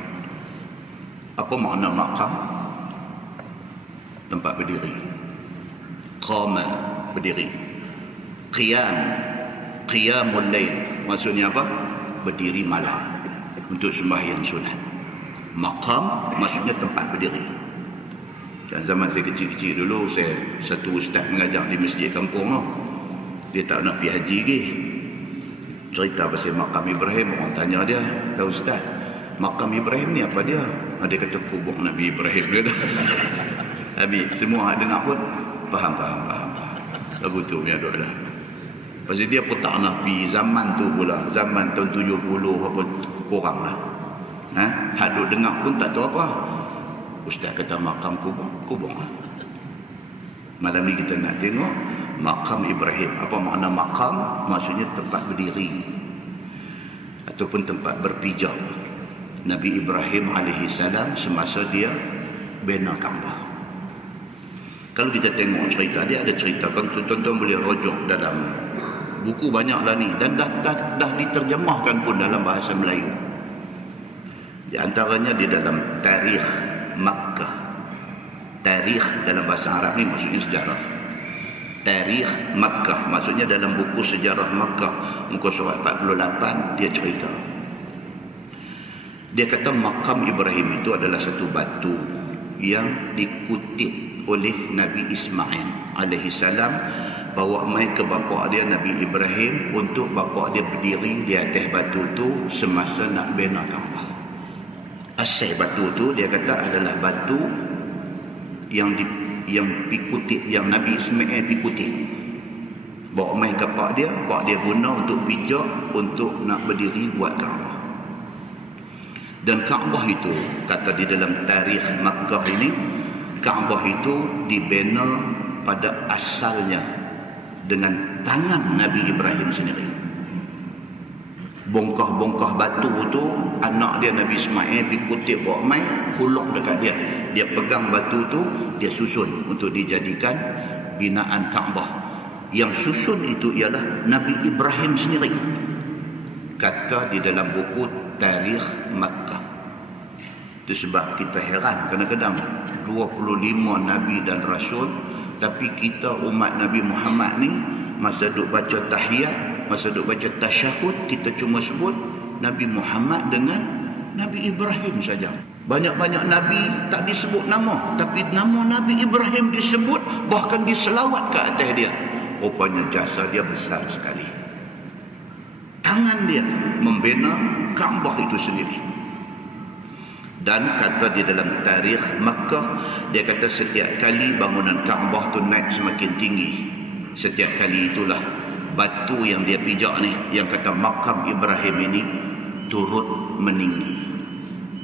Apa makna maqam? Tempat berdiri. Qama, berdiri. Qiyamul lail, maksudnya apa? Berdiri malam untuk sembahyang sunat. Maqam maksudnya tempat berdiri. Dan zaman saya kecil-kecil dulu, satu ustaz mengajar di masjid kampung tu. Dia tak nak pergi haji lagi. Cerita pasal makam Ibrahim, orang tanya dia, kata ustaz, makam Ibrahim ni apa dia? Dia kata kubur Nabi Ibrahim dia. Habis semua dengar pun faham. Lagu tu punya doa dah. Pasal dia pun tak nak pergi zaman tu pula, zaman tahun 70 apa kurang lah. Hak duk dengar pun tak tahu apa. Ustaz kata makam kubur lah. Malam ni kita nak tengok makam Ibrahim. Apa makna makam? Maksudnya tempat berdiri ataupun tempat berpijak Nabi Ibrahim alaihissalam semasa dia bina Kaabah. Kalau kita tengok cerita dia, ada cerita kan tuan-tuan boleh rujuk dalam buku banyak lah ni, dan dah diterjemahkan pun dalam bahasa Melayu. Di antaranya di dalam Tarikh Makkah. Tarikh dalam bahasa Arab ni maksudnya sejarah. Tarikh Makkah maksudnya dalam buku sejarah Makkah, muka surat 48, dia cerita. Dia kata makam Ibrahim itu adalah satu batu yang dikutip oleh Nabi Ismail alaihissalam, bawa mai ke bapa dia Nabi Ibrahim untuk bapa dia berdiri di atas batu tu semasa nak bina Kaabah. Asal batu tu dia kata adalah batu yang dikutip, yang Nabi Ismail dikutip. Bawa mai ke pak dia guna untuk pijak untuk nak berdiri buat Kaabah. Dan Kaabah itu, kata di dalam Tarikh Makkah ini, Kaabah itu dibina pada asalnya dengan tangan Nabi Ibrahim sendiri. Bongkah-bongkah batu tu anak dia Nabi Ismail pergi kutip bawa mai, huluk dekat dia. Dia pegang batu tu, dia susun untuk dijadikan binaan Kaabah. Yang susun itu ialah Nabi Ibrahim sendiri. Kata di dalam buku Tarikh Makkah. Itu sebab kita heran kadang-kadang 25 Nabi dan Rasul, tapi kita umat Nabi Muhammad ni masa duk baca tahiyat, masa duk baca tasyahud, kita cuma sebut Nabi Muhammad dengan Nabi Ibrahim saja. Banyak-banyak Nabi tak disebut nama, tapi nama Nabi Ibrahim disebut, bahkan diselawat ke atas dia. Rupanya jasa dia besar sekali. Tangan dia membina Kaabah itu sendiri. Dan kata di dalam Tarikh Makkah, dia kata setiap kali bangunan Kaabah tu naik semakin tinggi, setiap kali itulah batu yang dia pijak ni, yang kata makam Ibrahim ini, turut meninggi.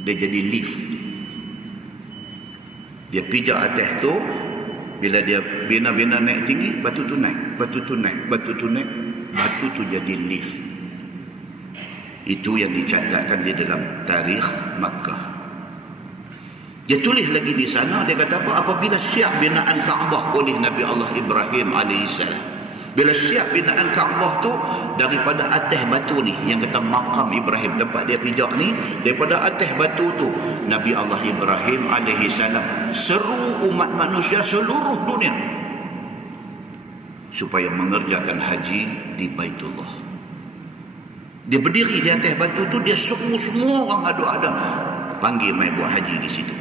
Dia jadi lift. Dia pijak atas tu, bila dia bina-bina naik tinggi, batu tu naik, batu tu naik, batu tu naik, batu tu jadi lift. Itu yang dicatatkan di dalam Tarikh Makkah. Dia tulis lagi di sana, dia kata apa? Apabila siap binaan Kaabah oleh Nabi Allah Ibrahim alaihissalam, bila siap binaan Kaabah tu, daripada atas batu ni, yang kata makam Ibrahim, tempat dia pijak ni, daripada atas batu tu, Nabi Allah Ibrahim alaihissalam seru umat manusia seluruh dunia supaya mengerjakan haji di Baitullah. Dia berdiri di atas batu tu, dia seru semua orang ada panggil mai buat haji di situ.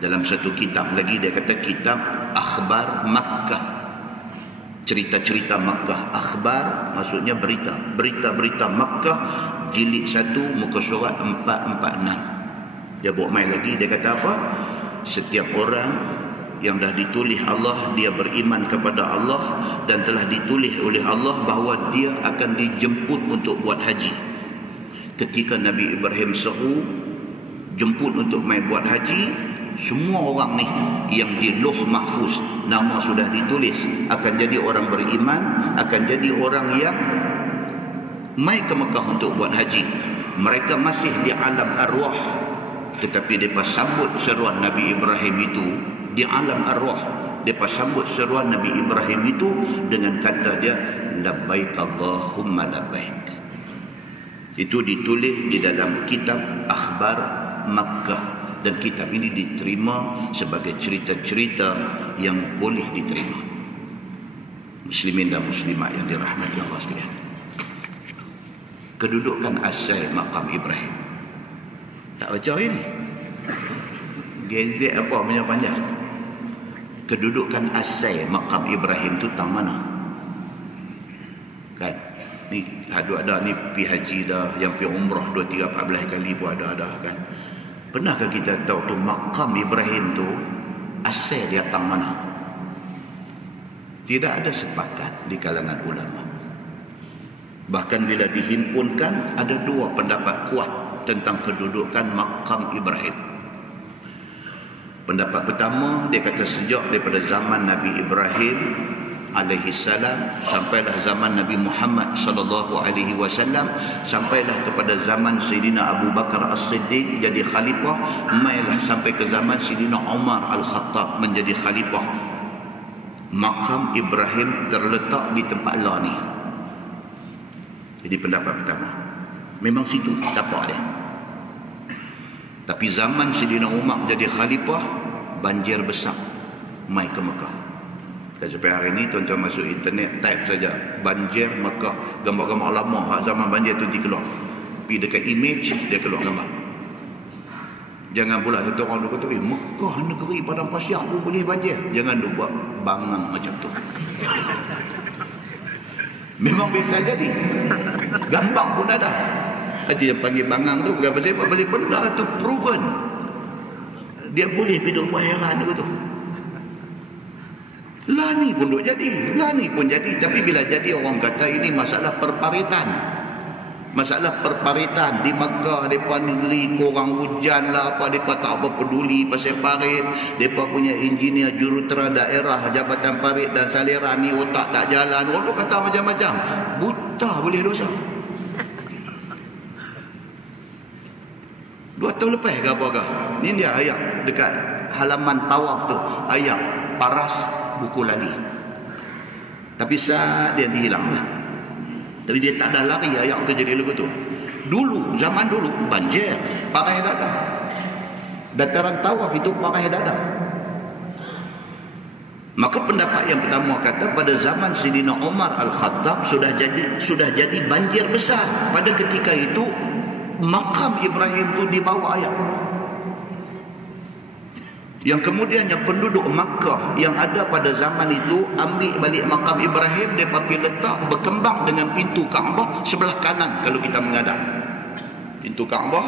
Dalam satu kitab lagi dia kata kitab Akhbar Makkah, cerita-cerita Makkah. Akhbar maksudnya berita, berita-berita Makkah, jilid 1 muka surat 446. Dia bawa mai lagi, dia kata apa? Setiap orang yang dah ditulis Allah, dia beriman kepada Allah dan telah ditulis oleh Allah bahawa dia akan dijemput untuk buat haji. Ketika Nabi Ibrahim seru jemput untuk mai buat haji, semua orang ni yang di Lauh Mahfuz nama sudah ditulis akan jadi orang beriman, akan jadi orang yang mai ke Mekah untuk buat haji. Mereka masih di alam arwah, tetapi mereka sambut seruan Nabi Ibrahim itu di alam arwah. Mereka sambut seruan Nabi Ibrahim itu dengan kata dia, labbaik Allahumma labbaik. Itu ditulis di dalam kitab Akhbar Makkah. Dan kitab ini diterima sebagai cerita-cerita yang boleh diterima. Muslimin dan muslimat yang dirahmati Allah sekalian. Kedudukan asal makam Ibrahim, tak Tak baca ini. Gezek apa punya panjang. Kedudukan asal makam Ibrahim tu tang mana? Kan? Ni ada ni pi haji dah, yang pi umrah 2 3 14 kali pun ada kan. Pernahkah kita tahu tu makam Ibrahim tu asal dia tang mana? Tidak ada sepakat di kalangan ulama. Bahkan bila dihimpunkan ada 2 pendapat kuat tentang kedudukan makam Ibrahim. Pendapat pertama, dia kata sejak daripada zaman Nabi Ibrahim alaihi salam sampailah zaman Nabi Muhammad sallallahu alaihi wasallam, sampailah kepada zaman Sayyidina Abu Bakar As-Siddiq jadi khalifah, mailah sampai ke zaman Sayyidina Umar Al-Khattab menjadi khalifah. Makam Ibrahim terletak di tempat lah ni. Jadi pendapat pertama, memang situ tapak dia. Tapi zaman Sayyidina Umar jadi khalifah, banjir besar mai ke Mekah. Dan sampai hari ini tuan-tuan masuk internet, type saja banjir Mekah, gambar-gambar lama zaman banjir tu keluar. Pergi dekat image, dia keluar gambar. Jangan pula satu orang kata, Mekah negeri padang pasir pun boleh banjir. Jangan dia buat bangang macam tu. Memang biasa jadi. Gambar pun ada. Dia panggil bangang tu bukan pasal apa, pasal benda tu proven. Dia boleh hidup bayaran begitu. Lah ni pun duk jadi, lah ni pun jadi. Tapi bila jadi orang kata ini masalah perparitan. Masalah perparitan di Makkah, depa negeri korang hujan lah apa, depa tak apa peduli pasal parit. Depa punya engineer jurutera daerah Jabatan Parit dan Saliran ni otak tak jalan. Orang kata macam-macam. Buta boleh dosa. 2 tahun lepas ke apakah? Ni dia ayat dekat halaman tawaf tu. Ayat paras buku lali. Tapi saat dia hilang lah. Tapi dia tak ada lari ayat tu jadi lagu tu. Dulu, zaman dulu banjir, parai dada. Dataran tawaf itu parai dada. Maka pendapat yang pertama kata pada zaman Sayyidina Umar Al-Khattab sudah jadi banjir besar. Pada ketika itu makam Ibrahim tu dibawa ayat. Yang kemudiannya penduduk Makkah yang ada pada zaman itu ambil balik makam Ibrahim, mereka pergi letak berkembang dengan pintu Kaabah sebelah kanan. Kalau kita menghadap pintu Kaabah,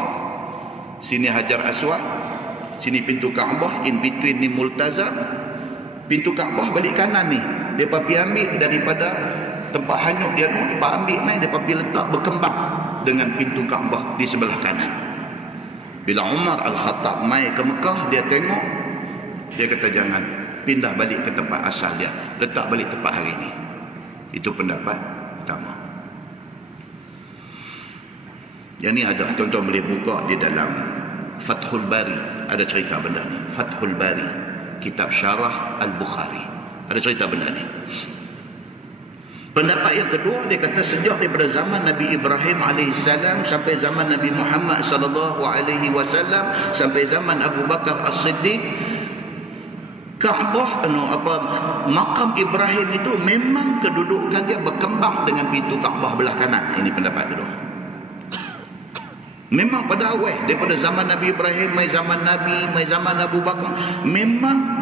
sini Hajar Aswad, sini pintu Kaabah, in between ni Multazam. Pintu Kaabah balik kanan ni, mereka pergi ambil daripada tempat hanyut dia tu, mereka ambil mai, mereka pergi letak berkembang dengan pintu Kaabah di sebelah kanan. Bila Umar Al-Khattab mai ke Mekah, dia tengok, dia kata jangan, pindah balik ke tempat asal dia, letak balik tempat hari ini. Itu pendapat pertama. Yang ni ada, tuan-tuan boleh buka di dalam Fathul Bari, ada cerita benda ni. Fathul Bari, kitab syarah Al-Bukhari, ada cerita benda ni. Pendapat yang kedua, dia kata sejak daripada zaman Nabi Ibrahim alaihissalam sampai zaman Nabi Muhammad sallallahu alaihi wasallam sampai zaman Abu Bakar As-Siddiq, Kaabah makam Ibrahim itu memang kedudukan dia berkembang dengan pintu Kaabah belah kanan. Ini pendapat kedua. Memang pada awal daripada zaman Nabi Ibrahim, mai zaman Nabi, mai zaman Abu Bakar, memang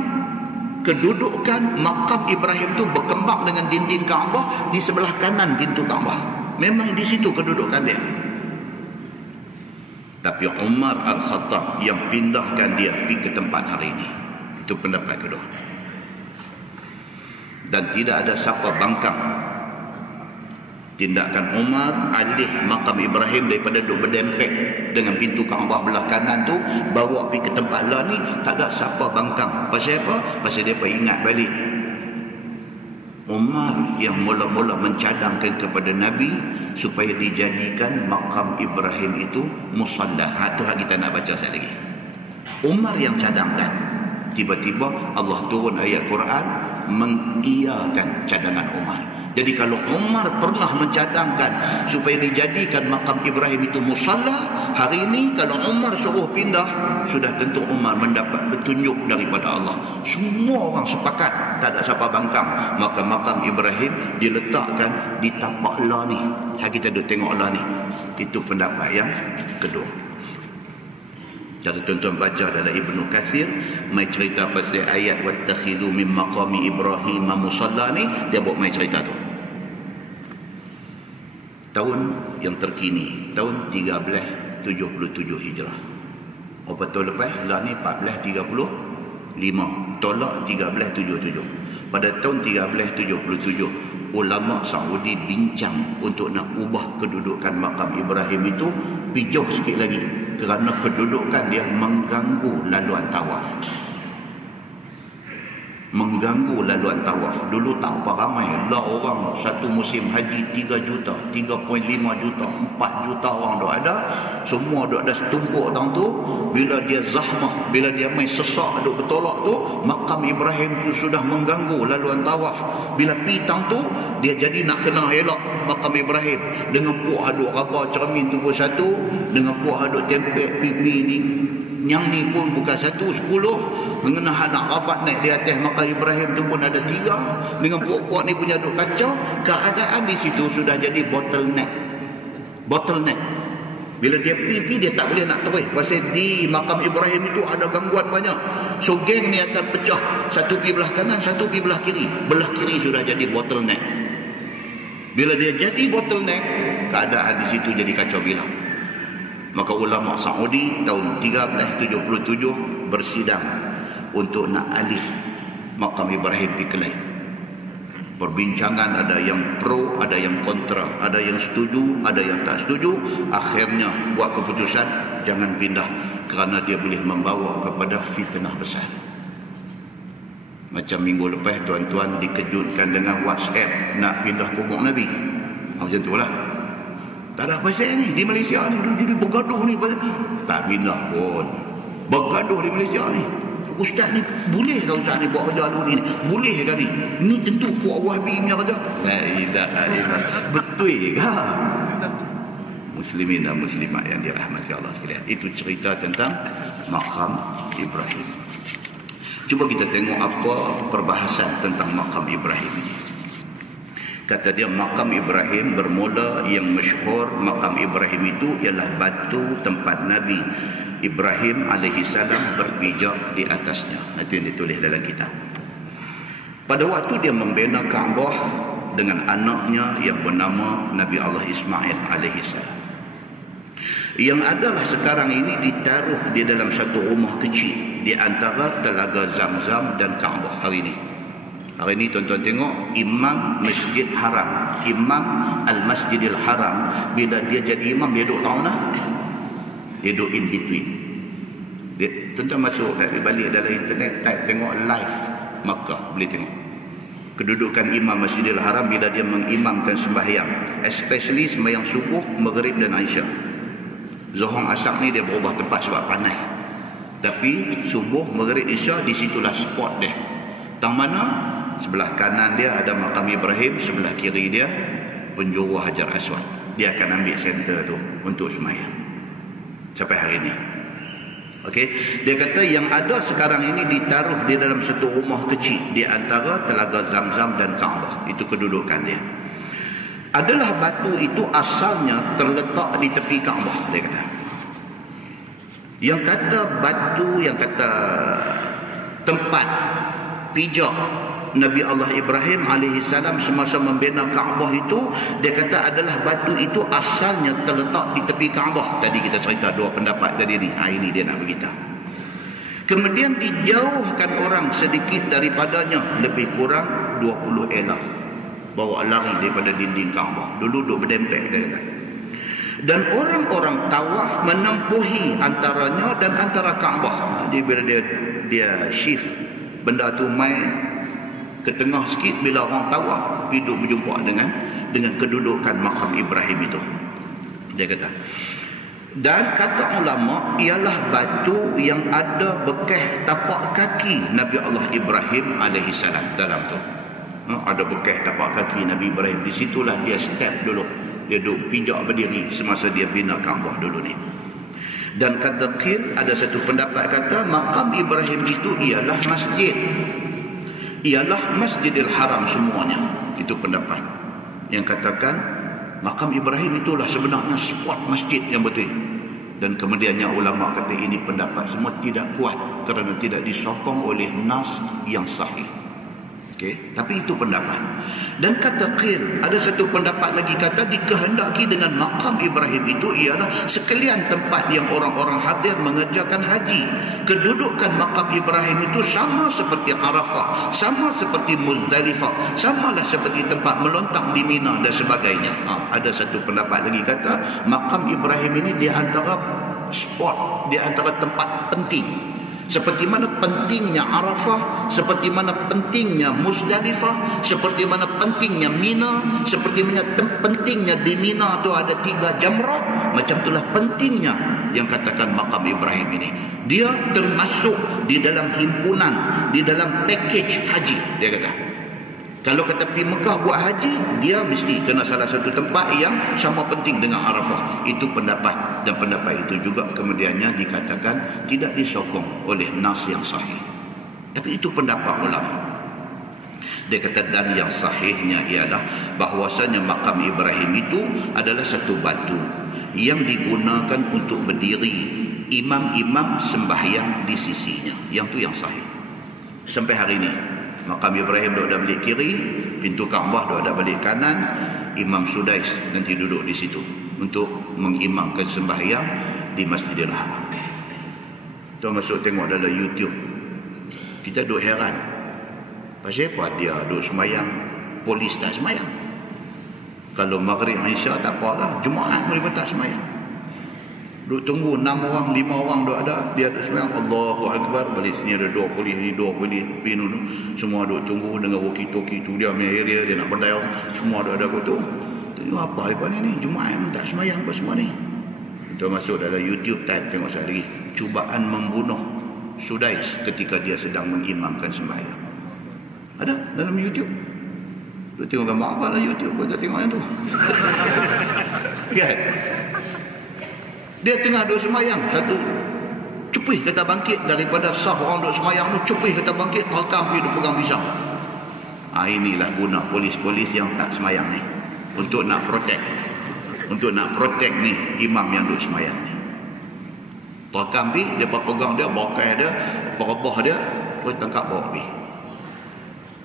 kedudukan makam Ibrahim tu berkembang dengan dinding Kaabah di sebelah kanan pintu Kaabah. Memang di situ kedudukan dia. Tapi Umar Al-Khattab yang pindahkan dia pergi ke tempat hari ini. Itu pendapat kedua. Dan tidak ada siapa bangkang tindakan Umar alih makam Ibrahim daripada duk berdempet dengan pintu Kaabah belah kanan tu, bawa pergi ke tempat lah ni, tak ada siapa bangkang. Pasal apa? Pasal dia ingat balik Umar yang mula-mula mencadangkan kepada Nabi supaya dijadikan makam Ibrahim itu musalla. Itu hak kita nak baca sekali lagi. Umar yang cadangkan, tiba-tiba Allah turun ayat Quran mengiyakan cadangan Umar. Jadi kalau Umar pernah mencadangkan supaya dijadikan makam Ibrahim itu musalla, hari ini kalau Umar suruh pindah, sudah tentu Umar mendapat petunjuk daripada Allah. Semua orang sepakat, tak ada siapa bangkang. Maka makam Ibrahim diletakkan di tapak lah ni. Kita duk tengok lah ni. Itu pendapat yang kedua. Cara tuan-tuan baca dalam Ibnu Katsir, mai cerita pasal ayat wattakhidhu min maqami Ibrahim musalla ni, dia buat mai cerita tu. Tahun yang terkini, tahun 1377 Hijrah. Berapa tahun lepas? Lah ni 1435. Tolak 1377. Pada tahun 1377, ulama Saudi bincang untuk nak ubah kedudukan makam Ibrahim itu pijuh sikit lagi, kerana kedudukan dia mengganggu laluan tawaf. Mengganggu laluan tawaf. Dulu tak apa ramai lah orang, satu musim haji 3 juta, 3.5 juta, 4 juta orang dah ada. Semua dah ada setumpuk tang tu. Bila dia zahmah, bila dia main sesak duk bertolak tu, makam Ibrahim tu sudah mengganggu laluan tawaf. Bila pi tang tu, dia jadi nak kena elok makam Ibrahim dengan puak haduk raba cermin tu pun satu, dengan puak haduk tempek pipi ni yang ni pun bukan 1, 10. Mengenai nak rapat naik di atas makam Ibrahim tu pun ada 3. Dengan puak-puak ni punya duk kacau. Keadaan di situ sudah jadi bottleneck. Bila dia pipi, dia tak boleh nak terus. Pasal di makam Ibrahim itu ada gangguan banyak. So geng ni akan pecah. Satu pi belah kanan, satu pi belah kiri. Belah kiri sudah jadi bottleneck. Bila dia jadi bottleneck, keadaan di situ jadi kacau bilau. Maka ulama Saudi tahun 1377 bersidang untuk nak alih makam Ibrahim di Kelai. Perbincangan ada yang pro, ada yang kontra, ada yang setuju, ada yang tak setuju. Akhirnya buat keputusan jangan pindah, kerana dia boleh membawa kepada fitnah besar. Macam minggu lepas tuan-tuan dikejutkan dengan WhatsApp nak pindah kubur Nabi. Macam itulah. Tak ada pasal ni di Malaysia ni, jadi bergaduh ni. Tak pindah pun, bergaduh di Malaysia ni. Ustaz ni boleh ke ustaz ni buat kerja dulu ni? Boleh ke ni? Ni tentu puak Wahabi punya kerja. La ilaha illallah. Betul ke? Muslimin dan muslimat yang dirahmati Allah sekalian, itu cerita tentang makam Ibrahim. Cuba kita tengok apa perbahasan tentang makam Ibrahim ini. Kata dia, makam Ibrahim bermula, yang masyhur makam Ibrahim itu ialah batu tempat Nabi Ibrahim alaihissalam berpijak di atasnya. Itu yang ditulis dalam kitab. Pada waktu dia membina Kaabah dengan anaknya yang bernama Nabi Allah Ismail alaihissalam, yang adalah sekarang ini ditaruh di dalam satu rumah kecil di antara Telaga Zamzam dan Kaabah hari ini. Hari ini tuan-tuan tengok Imam Masjid Haram, Imam Al-Masjidil Haram, bila dia jadi imam, dia duduk tahu nah? Dia duduk in between. Tuan-tuan masuk balik dalam internet, type tengok live Makkah, boleh tengok kedudukan Imam Masjidil Haram bila dia mengimamkan sembahyang, especially sembahyang subuh, maghrib dan Aisyah. Zuhur asar ni dia berubah tempat sebab panas, tapi subuh, maghrib, Isyak di situlah spot dia. Tang mana? Sebelah kanan dia ada makam Ibrahim, sebelah kiri dia penjuru Hajar Aswad. Dia akan ambil center tu untuk sembahyang sampai hari ini. Okey, dia kata yang ada sekarang ini ditaruh di dalam satu rumah kecil di antara Telaga Zamzam dan Kaabah. Itu kedudukan dia. Adalah batu itu asalnya terletak di tepi Kaabah, dia kata. Yang kata batu, yang kata tempat pijak Nabi Allah Ibrahim alaihissalam semasa membina Kaabah itu, dia kata adalah batu itu asalnya terletak di tepi Kaabah. Tadi kita cerita dua pendapat tadi ni. Ini dia nak beritahu. Kemudian dijauhkan orang sedikit daripadanya, lebih kurang 20 elah. Bawa lari daripada dinding Kaabah. Dulu duduk berdempek, dia kata. Dan orang-orang tawaf menempuhi antaranya dan antara Kaabah. Jadi bila dia shift benda tu main ke tengah sikit, bila orang tawaf hidup berjumpa dengan kedudukan makam Ibrahim itu, dia kata. Dan kata ulama, ialah batu yang ada bekas tapak kaki Nabi Allah Ibrahim alaihissalam dalam tu. Ada bekas tapak kaki Nabi Ibrahim. Di situlah dia step dulu, dia duduk pijak berdiri semasa dia bina Kaabah dulu ni. Dan kata Qil, ada satu pendapat kata makam Ibrahim itu ialah masjid, ialah Masjidil Haram semuanya. Itu pendapat yang katakan makam Ibrahim itulah sebenarnya spot masjid yang betul. Dan kemudiannya ulama kata ini pendapat semua tidak kuat kerana tidak disokong oleh nas yang sahih. Okey, tapi itu pendapat. Dan kata qil, ada satu pendapat lagi kata dikehendaki dengan makam Ibrahim itu ialah sekalian tempat yang orang-orang hadir mengerjakan haji. Kedudukan makam Ibrahim itu sama seperti Arafah, sama seperti Muzdalifah, samalah seperti tempat melontang di Mina dan sebagainya. Ada satu pendapat lagi kata makam Ibrahim ini di antara spot, di antara tempat penting. Seperti mana pentingnya Arafah, seperti mana pentingnya Muzdalifah, seperti mana pentingnya Mina, seperti mana pentingnya di Mina tu ada 3 jamrat, macam itulah pentingnya yang katakan makam Ibrahim ini. Dia termasuk di dalam himpunan, di dalam package haji, dia kata. Kalau kata pergi Mekah buat haji, dia mesti kena salah satu tempat yang sama penting dengan Arafah. Itu pendapat, dan pendapat itu juga kemudiannya dikatakan tidak disokong oleh nas yang sahih. Tapi itu pendapat ulama. Dia kata dan yang sahihnya ialah bahwasanya makam Ibrahim itu adalah satu batu yang digunakan untuk berdiri imam-imam sembahyang di sisinya. Yang tu yang sahih. Sampai hari ini makam Ibrahim duduk dah balik kiri, pintu Kaabah duduk dah balik kanan, Imam Sudais nanti duduk di situ untuk mengimamkan sembahyang di Masjidil Haram. Tuan masuk tengok dalam YouTube, kita duduk heran. Pasal apa dia duduk sembahyang, polis tak sembahyang? Kalau Maghrib Isya tak apalah, Jumaat boleh tak sembahyang. Duduk tunggu 6 orang, 5 orang duduk ada, dia duduk sembahyang, Allahu Akbar, balik sini ada 2 polis, ni 2 polis, semua duduk tunggu dengan walkie-talkie tu, dia punya area, dia nak berdaya, semua duduk ada kot tu. Tengok apa lepas ni, Jumaat pun tak sembahyang apa semua ni. Kita masuk dalam YouTube time, tengok sekali lagi, cubaan membunuh Sudais ketika dia sedang mengimamkan sembahyang. Ada dalam YouTube. Duduk tengok gambar apa dalam YouTube, kita tengok yang tu. Kan? Dia tengah duduk semayang, satu cupih kata bangkit daripada sah orang duduk semayang tu, cupih kata bangkit, rakam pergi dia pegang pisau. Inilah guna polis-polis yang tak semayang ni, untuk nak protect, ni imam yang duduk semayang ni. Rakam pergi, dia pegang dia, bakai dia, perebah dia, pergi tangkap bawa pergi.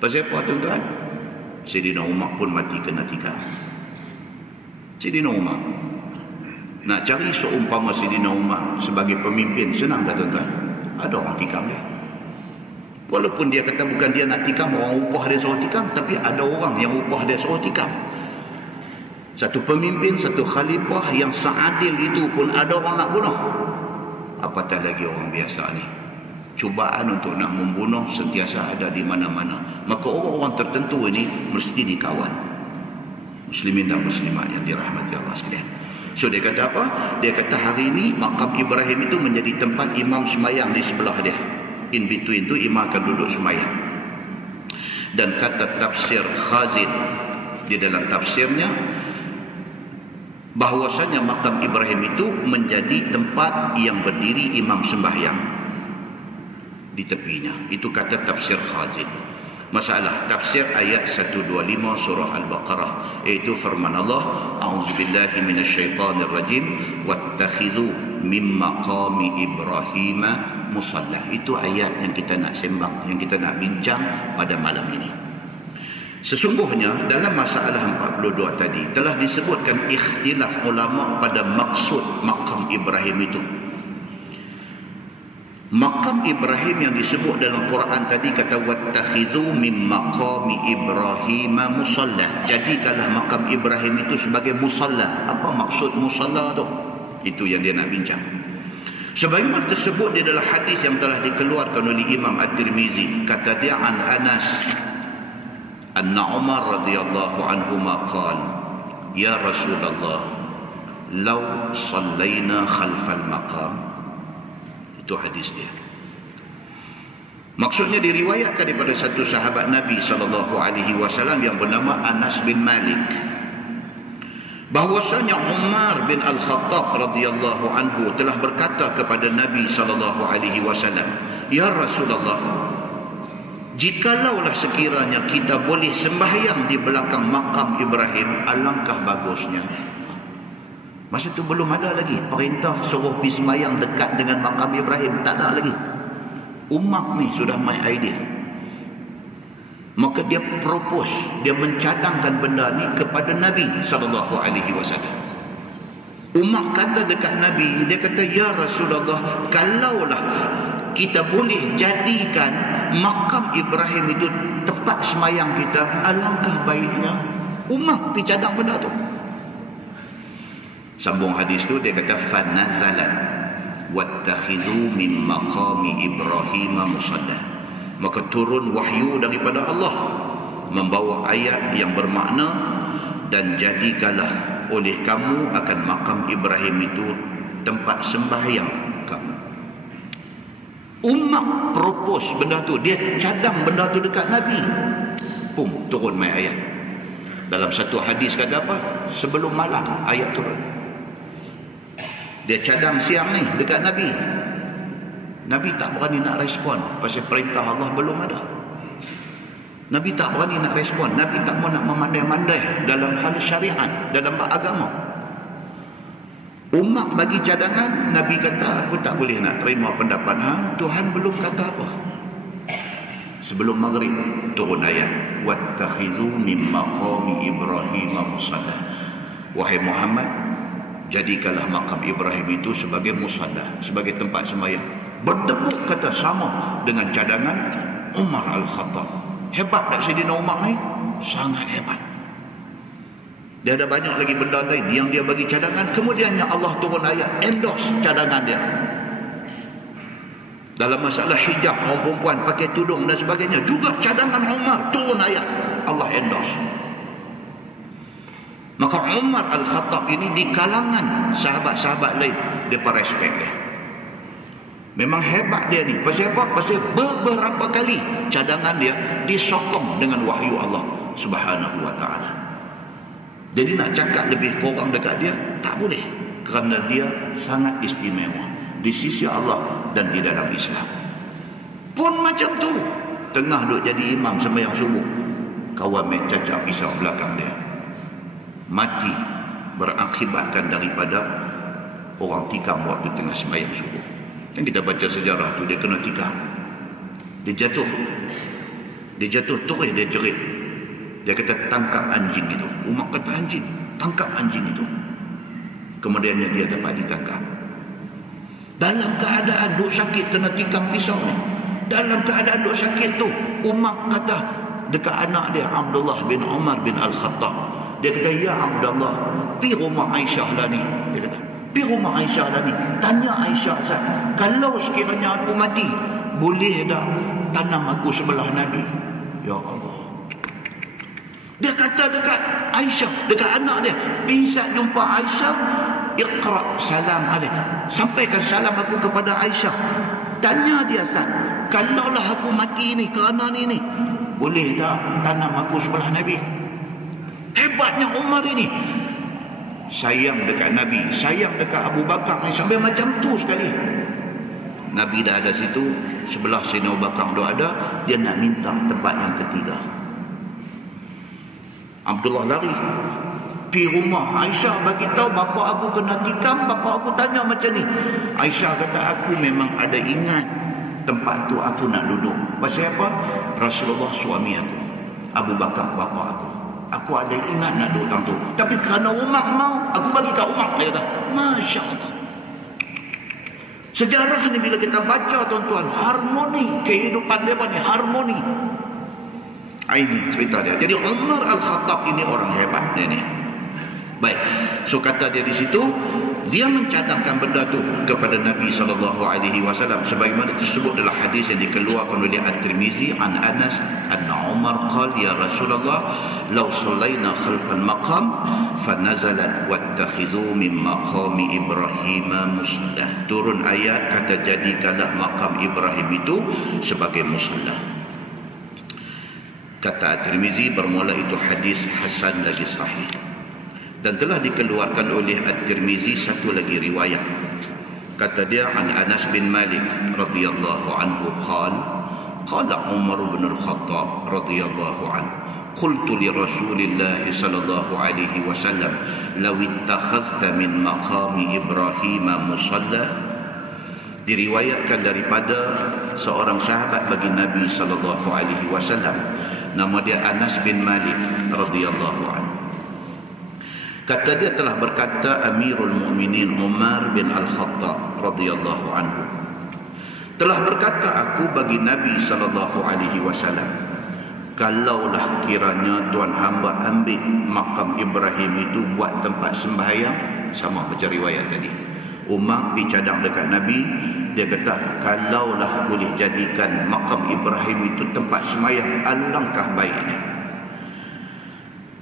Pasal apa tuan-tuan? Sayyidina Umar pun mati kena tikam. Sayyidina Umar nak cari seumpama Sayyidina Umar sebagai pemimpin senang tak tuan-tuan? Ada orang tikam dia. Walaupun dia kata bukan dia nak tikam, orang upah dia suruh tikam, tapi ada orang yang upah dia suruh tikam. Satu pemimpin, satu khalifah yang seadil itu pun ada orang nak bunuh. Apatah lagi orang biasa ni. Cubaan untuk nak membunuh sentiasa ada di mana-mana. Maka orang-orang tertentu ini mesti dikawan. Muslimin dan muslimat yang dirahmati Allah sekalian. So dia kata apa? Dia kata hari ini makam Ibrahim itu menjadi tempat imam semayang di sebelah dia. In between tu imam akan duduk semayang. Dan kata tafsir Khazin di dalam tafsirnya, bahwasanya makam Ibrahim itu menjadi tempat yang berdiri imam sembahyang di tepinya. Itu kata tafsir Khazin. Masalah tafsir ayat 125 surah Al-Baqarah, iaitu firman Allah, a'udzubillahi minasyaitanir rajim, wattakhidhu mim maqami Ibrahim musalla. Itu ayat yang kita nak sembang, yang kita nak bincang pada malam ini. Sesungguhnya dalam masalah 42 tadi telah disebutkan ikhtilaf ulama pada maksud makam Ibrahim itu. Makam Ibrahim yang disebut dalam Quran tadi kata wattakhidhu mim maqami Ibrahim musalla. Jadikanlah makam Ibrahim itu sebagai musalla. Apa maksud musalla tu? Itu yang dia nak bincang. Sebagaimana tersebut di dalam hadis yang telah dikeluarkan oleh Imam At-Tirmizi, kata dia an Anas anna Umar radhiyallahu anhu qala ya Rasulullah law sallaina khalfal maqam. Itu hadis dia. Maksudnya diriwayatkan daripada satu sahabat Nabi SAW yang bernama Anas bin Malik, bahwasanya Umar bin Al-Khattab radhiyallahu anhu telah berkata kepada Nabi SAW, ya Rasulullah, jikalau sekiranya kita boleh sembahyang di belakang makam Ibrahim, alangkah bagusnya. Masa tu belum ada lagi perintah suruh pergi sembahyang dekat dengan makam Ibrahim, tak ada lagi. Umat ni sudah main idea. Maka dia propose, dia mencadangkan benda ni kepada Nabi SAW. Umat kata dekat Nabi, dia kata, ya Rasulullah, kalaulah kita boleh jadikan makam Ibrahim itu tempat sembahyang kita, alangkah baiknya. Umat pergi cadang benda tu. Sambung hadis tu, dia kata, fanazalat wattakhidhu min maqami Ibrahim musalla. Maka turun wahyu daripada Allah membawa ayat yang bermakna, dan jadikanlah oleh kamu akan makam Ibrahim itu tempat sembahyang kamu. Umat propose benda tu, dia cadang benda tu dekat Nabi. Pum, turun mai ayat. Dalam satu hadis kata apa? Sebelum malam ayat turun. Dia cadang siang ni dekat Nabi. Nabi tak berani nak respon pasal perintah Allah belum ada. Nabi tak berani nak respon. Nabi tak mau nak memandai-mandai dalam hal syariat, dalam agama. Umat bagi cadangan, Nabi kata, aku tak boleh nak terima pendapat hang, Tuhan belum kata apa. Sebelum maghrib turun ayat, wattakhidhu min maqami Ibrahim musalla. Wahai Muhammad, jadikanlah makam Ibrahim itu sebagai musalla, sebagai tempat sembahyang. Berdebuk kata sama dengan cadangan Umar Al-Khattab. Hebat tak Sayyidina Umar ni? Sangat hebat. Dia ada banyak lagi benda lain yang dia bagi cadangan, kemudiannya Allah turun ayat endorse cadangan dia. Dalam masalah hijab orang perempuan pakai tudung dan sebagainya, juga cadangan Umar turun ayat, Allah endorse. Maka Umar Al-Khattab ini di kalangan sahabat-sahabat lain, mereka respect dia. Memang hebat dia ni. Pasal apa? Pasal beberapa kali cadangan dia disokong dengan wahyu Allah Subhanahu wa ta'ala. Jadi nak cakap lebih kurang dekat dia, tak boleh. Kerana dia sangat istimewa di sisi Allah dan di dalam Islam. Pun macam tu, tengah duk jadi imam sembahyang subuh, kawan main cacap pisau belakang dia. Mati berakibatkan daripada orang tikam waktu tengah sembahyang subuh. Kan kita baca sejarah tu, dia kena tikam, dia jatuh terus dia jerit. Dia kata tangkap anjing itu. Umat kata anjing, tangkap anjing itu. Kemudiannya dia dapat ditangkap. Dalam keadaan duk sakit kena tikam pisau ni, dalam keadaan duk sakit tu, umat kata dekat anak dia Abdullah bin Umar bin Al-Khattab, dia kata, ya Abdullah, pergi rumah Aisyah lah ni. Dia kata, pergi rumah Aisyah lah ni, tanya Aisyah, kalau sekiranya aku mati, boleh dah tanam aku sebelah Nabi? Ya Allah. Dia kata dekat Aisyah, dekat anak dia, bisa jumpa Aisyah, iqra salam alaih, sampaikan salam aku kepada Aisyah. Tanya dia, kalaulah aku mati ni kerana ni, boleh dah tanam aku sebelah Nabi? Hebatnya Umar ini. Sayang dekat Nabi, sayang dekat Abu Bakar ni, sampai macam tu sekali. Nabi dah ada situ, sebelah Sayyidina Abu Bakar dah ada, dia nak minta tempat yang ketiga. Abdullah lari pergi rumah Aisyah, bagi tahu bapa aku kena tikam. Bapa aku tanya macam ni. Aisyah kata, aku memang ada ingat tempat tu aku nak duduk. Pasal apa? Rasulullah suami aku, Abu Bakar bapa aku ada ingat nak duduk tang tu, tapi kerana Umar mau, aku bagi kat Umar. Dia kata, Masya Allah. Sejarah ni bila kita baca, tuan-tuan, harmoni kehidupan dia ni, harmoni. Ini cerita dia. Jadi Umar Al-Khattab ini orang hebat dia ni. Baik, so kata dia di situ, dia mencadangkan benda tu kepada Nabi SAW, sebagaimana disebut dalam hadis yang dikeluarkan oleh At-Tirmizi an Anas anna Umar qala, ya Rasulullah, law sallaina khalfal maqam fanazalat wattakhidhu min maqami Ibrahim musalla. Turun ayat kata, jadikanlah makam Ibrahim itu sebagai musalla. Kata At-Tirmizi, bermula itu hadis hasan lagi sahih. Dan telah dikeluarkan oleh At-Tirmizi satu lagi riwayat. Kata dia, an Anas bin Malik radhiyallahu anhu qala, Qala Umar bin Al-Khattab radhiyallahu anhu, qultu li Rasulillah sallallahu alaihi wasallam, law ittakhadhta min maqami Ibrahim musalla. Diriwayatkan daripada seorang sahabat bagi Nabi sallallahu alaihi wasallam, nama dia Anas bin Malik radhiyallahu anhu. Kata dia, telah berkata Amirul Mukminin Umar bin Al-Khattab radhiyallahu anhu, telah berkata aku bagi Nabi sallallahu alaihi wasallam, kalaulah kiranya tuan hamba ambil makam Ibrahim itu buat tempat sembahyang, sama macam riwayat tadi. Umar pergi cadang dekat Nabi, dia kata kalaulah boleh jadikan makam Ibrahim itu tempat sembahyang, alangkah baiknya.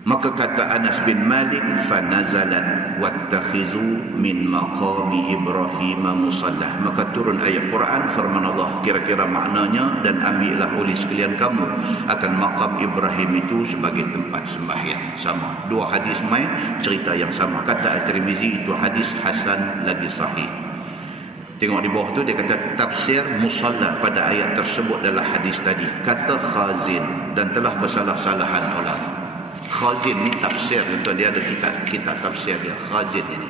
Maka kata Anas bin Malik, fanazalat wattakhizu min maqami Ibrahim musalla. Maka turun ayat Quran, firman Allah kira-kira maknanya, dan ambillah oleh sekalian kamu akan makam Ibrahim itu sebagai tempat sembahyang. Sama, dua hadis mai cerita yang sama. Kata At-Tirmizi itu hadis hasan lagi sahih. Tengok di bawah tu dia kata tafsir musalla pada ayat tersebut adalah hadis tadi. Kata Khazin, dan telah bersalah-salahan orang. Khazin ni tafsir, contoh dia ada kitab tafsir dia, Khazin ini.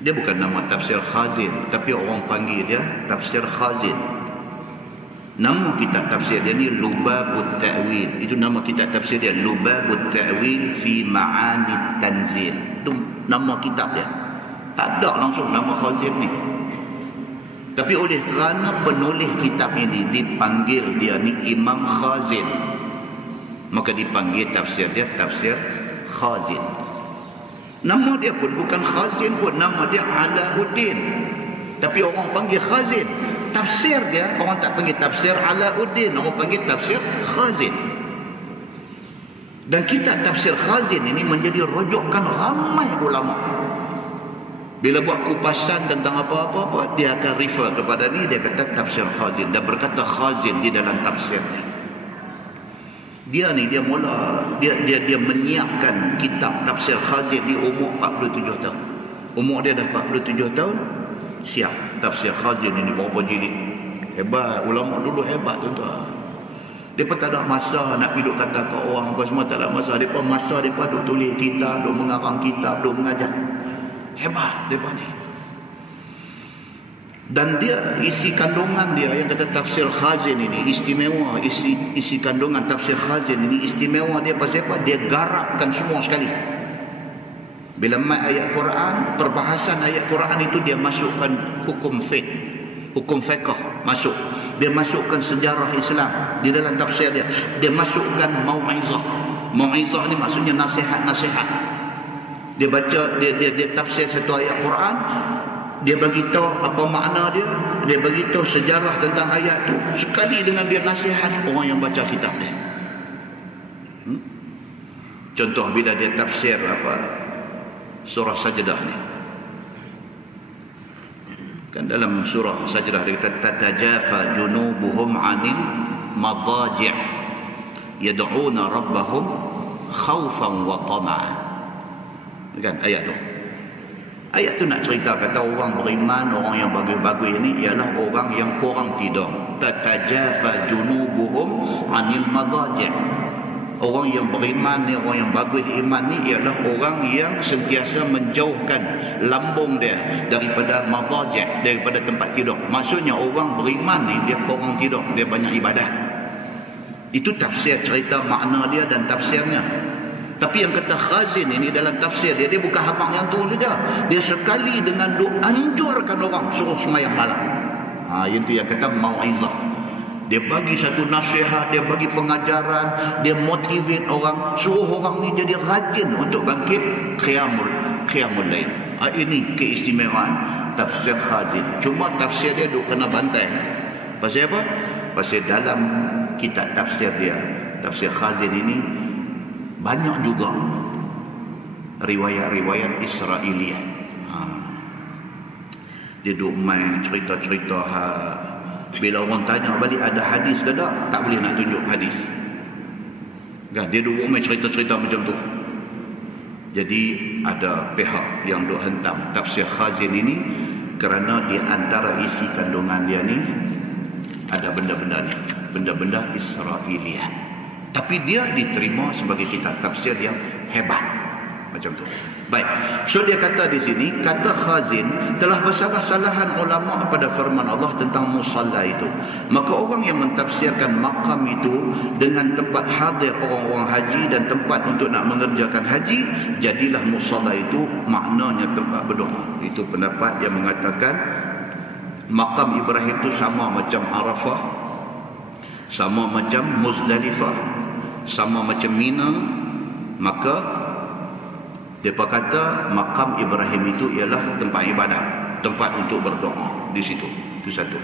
Dia bukan nama tafsir Khazin, tapi orang panggil dia tafsir Khazin. Nama kitab tafsir dia ni Lubabut Ta'wil. Itu nama kitab tafsir dia, Lubabut Ta'wil fi Ma'anit Tanzil. Itu nama kitab dia. Tak ada langsung nama Khazin ni. Tapi oleh kerana penulis kitab ini dipanggil dia ni Imam Khazin, maka dipanggil tafsir dia tafsir Khazin. Nama dia pun bukan Khazin pun, nama dia Alauddin, tapi orang panggil Khazin. Tafsir dia orang tak panggil tafsir Alauddin, orang panggil tafsir Khazin. Dan kitab tafsir Khazin ini menjadi rujukan ramai ulama. Bila buat kupasan tentang apa-apa, dia akan refer kepada ni, dia kata tafsir Khazin, dan berkata Khazin di dalam tafsirnya. Dia menyiapkan kitab tafsir Khazin di umur 47 tahun. Umur dia dah 47 tahun, siap tafsir Khazin ini berapa jilid. Hebat, ulama dulu hebat tuan-tuan. Depa tak ada masa nak duduk kata ke orang apa semua, tak ada masa. Depa duk tulis kitab, duk mengarang kitab, duk mengajar. Hebat depa ni. Dan dia isi kandungan dia yang kata tafsir Khazin ini istimewa, isi kandungan tafsir Khazin ini istimewa dia pasal apa? Dia garapkan semua sekali. Bila mai ayat Quran, perbahasan ayat Quran itu dia masukkan hukum fiqh, hukum fiqh masuk. Dia masukkan sejarah Islam di dalam tafsir dia. Dia masukkan mau'izah. Mau'izah ni maksudnya nasihat-nasihat. Dia baca, dia tafsir satu ayat Quran, dia bagi tahu apa makna dia, dia bagi tahu sejarah tentang ayat tu, sekali dengan dia nasihat orang yang baca kitab dia. Contoh bila dia tafsir surah Sajdah ni. Kan dalam surah Sajdah dia kata tatajafa junubuhum 'anil madaji' yad'una rabbahum khaufan wa tama'an. Kan ayat tu. Ayat tu nak cerita kata orang beriman, orang yang bagus-bagus ini ialah orang yang kurang tidur. Tatajafa junubuhum 'anil madaji'. Orang yang beriman ni, orang yang bagus iman ni ialah orang yang sentiasa menjauhkan lambung dia daripada madaji', daripada tempat tidur. Maksudnya orang beriman ni dia kurang tidur, dia banyak ibadat. Itu tafsir cerita makna dia dan tafsirnya. Tapi yang kata Khazin ini dalam tafsir dia bukan habaq yang tu saja. Dia sekali dengan doa anjurkan orang suruh sembahyang malam. Itu yang kata mau'izah. Dia bagi satu nasihat, dia bagi pengajaran, dia motivate orang, suruh orang ni jadi rajin untuk bangkit qiyamul lail. Ini keistimewaan tafsir Khazin. Cuma tafsir dia duk kena bantai. Pasal apa? Pasal dalam kitab tafsir dia, tafsir Khazin ini banyak juga riwayat-riwayat Israiliyah. Dia duk main cerita-cerita. Bila orang tanya balik ada hadis ke tak boleh nak tunjuk hadis. Kan dia duk main cerita-cerita macam tu. Jadi ada pihak yang duk hentam tafsir Khazin ini kerana di antara isi kandungan dia ni ada benda-benda ni, benda-benda Israelian, tapi dia diterima sebagai kitab tafsir yang hebat macam tu. Baik, so dia kata di sini, kata Khazin telah bersalah-salahan ulama pada firman Allah tentang musalla itu. Maka orang yang mentafsirkan makam itu dengan tempat hadir orang-orang haji dan tempat untuk nak mengerjakan haji, jadilah musalla itu maknanya tempat berdoa. Itu pendapat yang mengatakan makam Ibrahim itu sama macam Arafah, sama macam Muzdalifah, sama macam Mina. Maka mereka kata makam Ibrahim itu ialah tempat ibadat, tempat untuk berdoa di situ. Itu satu.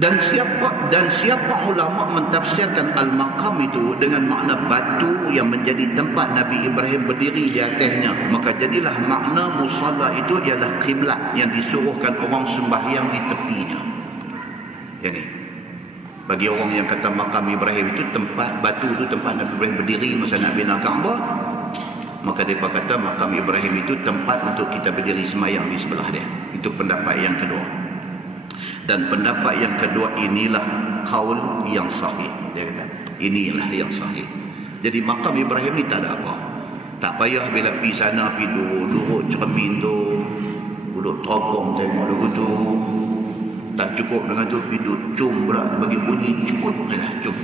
Dan siapa ulama mentafsirkan al-maqam itu dengan makna batu yang menjadi tempat Nabi Ibrahim berdiri di atasnya, maka jadilah makna musalla itu ialah kiblat yang disuruhkan orang sembahyang di tepinya. Jadi bagi orang yang kata makam Ibrahim itu tempat batu itu tempat Nabi Ibrahim berdiri masa nak bina Kaabah, maka mereka kata makam Ibrahim itu tempat untuk kita berdiri sembahyang di sebelah dia. Itu pendapat yang kedua. Dan pendapat yang kedua inilah qaul yang sahih. Dia kata inilah yang sahih. Jadi makam Ibrahim ni tak ada apa. Tak payah bila pergi sana pergi duduk cermin tu, duduk teropong tengok lagu tu. Tak cukup dengan tu pergi duduk cum pula bagi bunyi cukup lah cum.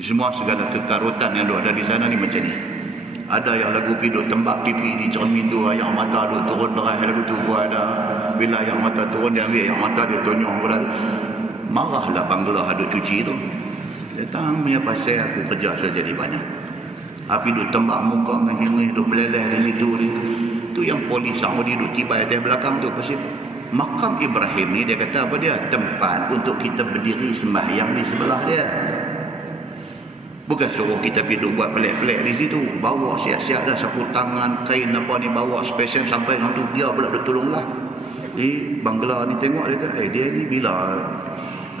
Semua segala kekarutan yang ada di sana ni macam ni. Ada yang lagu piduk tembak pipi di cermin tu, air mata duk turun deras lagu tu pun ada. Bila air mata turun dia ambil air mata dia tonyong pula. Marahlah Bangla duk cuci tu. Dia tahu punya pasal aku kerja saja jadi banyak. Api duk tembak muka menghiris duk meleleh di situ ni. Tu yang polis Saudi duk tibai atas belakang tu pasal makam Ibrahim ni dia kata apa dia? Tempat untuk kita berdiri sembahyang di sebelah dia. Bukan suruh kita pergi buat pelik-pelik di situ. Bawa siap-siap dah sapu tangan, kain apa ni, bawa special sampai orang tu dia pula dia tolonglah. Bangla ni tengok dia kata, dia ni bila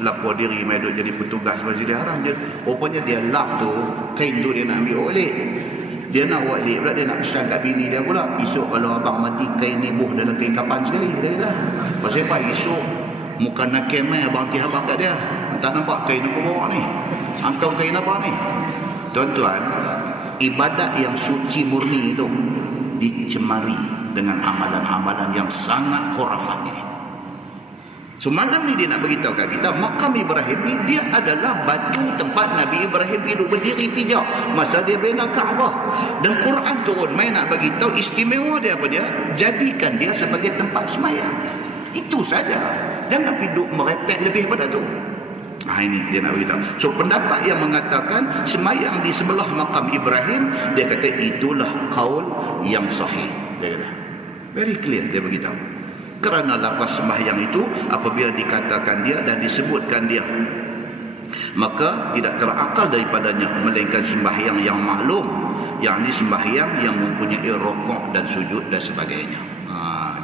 lapor diri mai duk jadi petugas Masjidil Haram dia. Rupanya dia lap tu, kain tu dia nak ambil balik. Dia nak buat balik pula, dia nak pesan kat bini dia pula. Esok kalau abang mati kain ni buh dalam kain kapan sekali. Dia kata, pasal apa esok muka nakil mai abang tihabang kat dia. Tak nampak kain aku bawa ni. Antau kain apa ni? Tuan-tuan, ibadat yang suci murni itu dicemari dengan amalan-amalan yang sangat khurafat ini. So malam ni dia nak beritahu kat kita, makam Ibrahim ni dia adalah batu tempat Nabi Ibrahim hidup berdiri pijak masa dia bina Kaabah. Dan Quran turun main nak beritahu istimewa dia apa dia? Jadikan dia sebagai tempat sembahyang. Itu saja. Jangan hidup merepek lebih pada tu. Ini dia nak beritahu. So pendapat yang mengatakan sembahyang di sebelah makam Ibrahim, dia kata itulah qaul yang sahih. Dia kata very clear, dia beritahu. Kerana lafaz sembahyang itu apabila dikatakan dia dan disebutkan dia, maka tidak terakal daripadanya melainkan sembahyang yang maklum, yakni sembahyang yang mempunyai rukuk dan sujud dan sebagainya.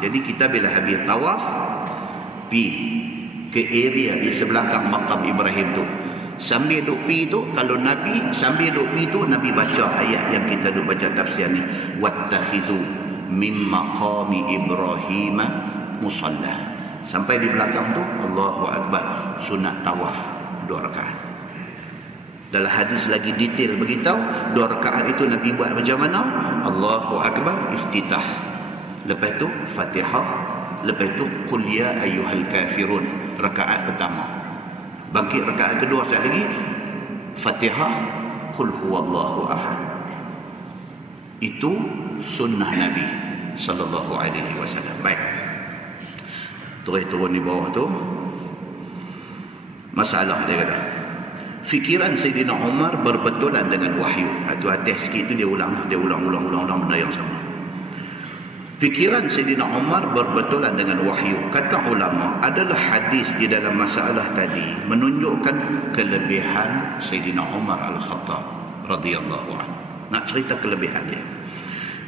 Jadi kita bila habis tawaf pi ke area di sebelakang makam Ibrahim tu, sambil duk pi tu, kalau Nabi sambil duk pi tu, Nabi baca ayat yang kita duk baca tafsir ni, wattakhizu min maqami Ibrahim musalla. Sampai di belakang tu Allahu Akbar, sunat tawaf 2 rakaat. Dalam hadis lagi detail beritahu 2 rakaat itu Nabi buat macam mana? Allahu Akbar iftitah, lepas tu Fatihah, lepas tu qul ya ayyuhal kafirun, rakaat pertama. Bangkit rakaat kedua sekali lagi Fatihah, qul huwallahu ahad. Itu sunnah Nabi sallallahu alaihi wasallam. Baik, turun di bawah tu masalah dia kata fikiran Sayyidina Umar berbetulan dengan wahyu. Itu atas sikit tu dia ulang benda yang sama. Fikiran Sayyidina Umar berbetulan dengan wahyu. Kata ulama, adalah hadis di dalam masalah tadi menunjukkan kelebihan Sayyidina Umar Al-Khattab radhiyallahu anhu. Nak cerita kelebihan dia.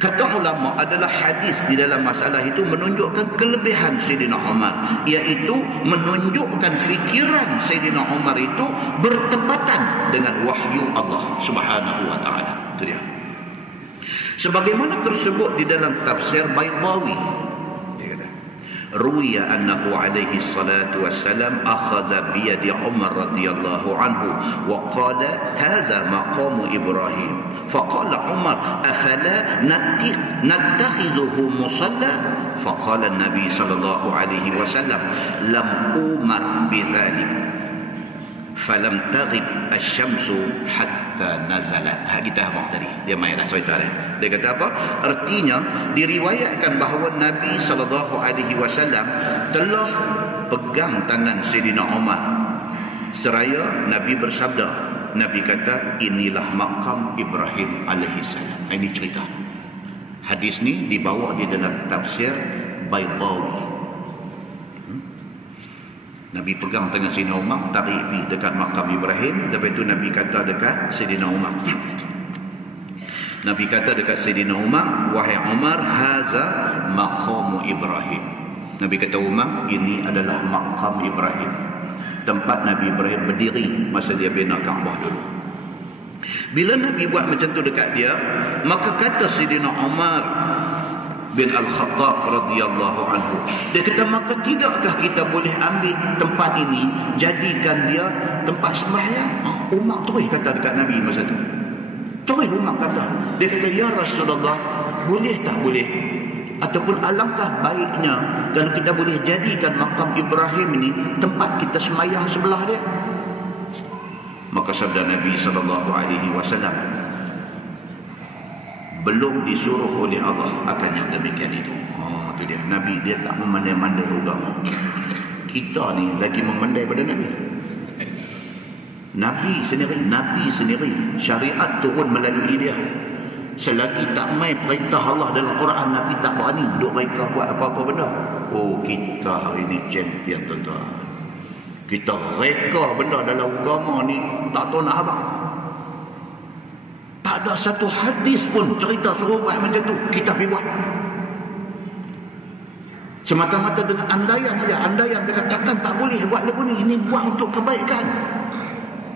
Kata ulama, adalah hadis di dalam masalah itu menunjukkan kelebihan Sayyidina Umar, iaitu menunjukkan fikiran Sayyidina Umar itu bertepatan dengan wahyu Allah Subhanahu wa taala. Itu dia. Sebagaimana tersebut di dalam tafsir Baydawi, dia kata, ruwiya annahu alaihi salatu wassalam akhadha bi yadi Umar radhiyallahu anhu wa qala hadha maqamu Ibrahim faqala Umar afala nattakhidhuhu musalla faqala an-nabi sallallahu alaihi wasallam lam umar bidzalik falam taghib asy-syamsu hatta nazalat. Kita habaq tadi. Dia mainlah cerita dia. Dia kata apa? Artinya diriwayatkan bahawa Nabi SAW telah pegang tangan Sayyidina Umar seraya Nabi bersabda. Nabi kata, inilah makam Ibrahim alaihissalam. Ini cerita. Hadis ni dibawa di dalam tafsir Baydawi. Nabi pegang tangan Sayyidina Umar, tarik pergi dekat makam Ibrahim. Lepas itu Nabi kata dekat Sayyidina Umar. Nabi kata dekat Sayyidina Umar, wahai Umar, haza maqamu Ibrahim. Nabi kata Umar, ini adalah makam Ibrahim. Tempat Nabi Ibrahim berdiri masa dia bina Kaabah dulu. Bila Nabi buat macam tu dekat dia, maka kata Sayyidina Umar bin Al-Khattab radhiyallahu anhu, dia kata, maka tidakkah kita boleh ambil tempat ini jadikan dia tempat sembahyang? Umar terus kata dekat Nabi masa tu. Terus Umar kata, dia kata, ya Rasulullah, boleh tak boleh? Ataupun alangkah baiknya kalau kita boleh jadikan makam Ibrahim ini tempat kita sembahyang sebelah dia. Maka sabda Nabi SAW, belum disuruh oleh Allah akan yang demikian itu. Itu dia. Nabi dia tak memandai-mandai agama. Kita ni lagi memandai pada Nabi. Nabi sendiri syariat turun melalui dia. Selagi tak mai perintah Allah dalam Quran, Nabi tak berani duk reka buat apa-apa benda. Kita hari ni champion tuan-tuan. Kita reka benda dalam agama ni tak tahu nak apa. Tak ada satu hadis pun cerita suruh buat macam tu, kita pergi buat. Semata-mata dengan andaian saja. Andaian kata takkan tak boleh buat lagu ni. Ini buat untuk kebaikan.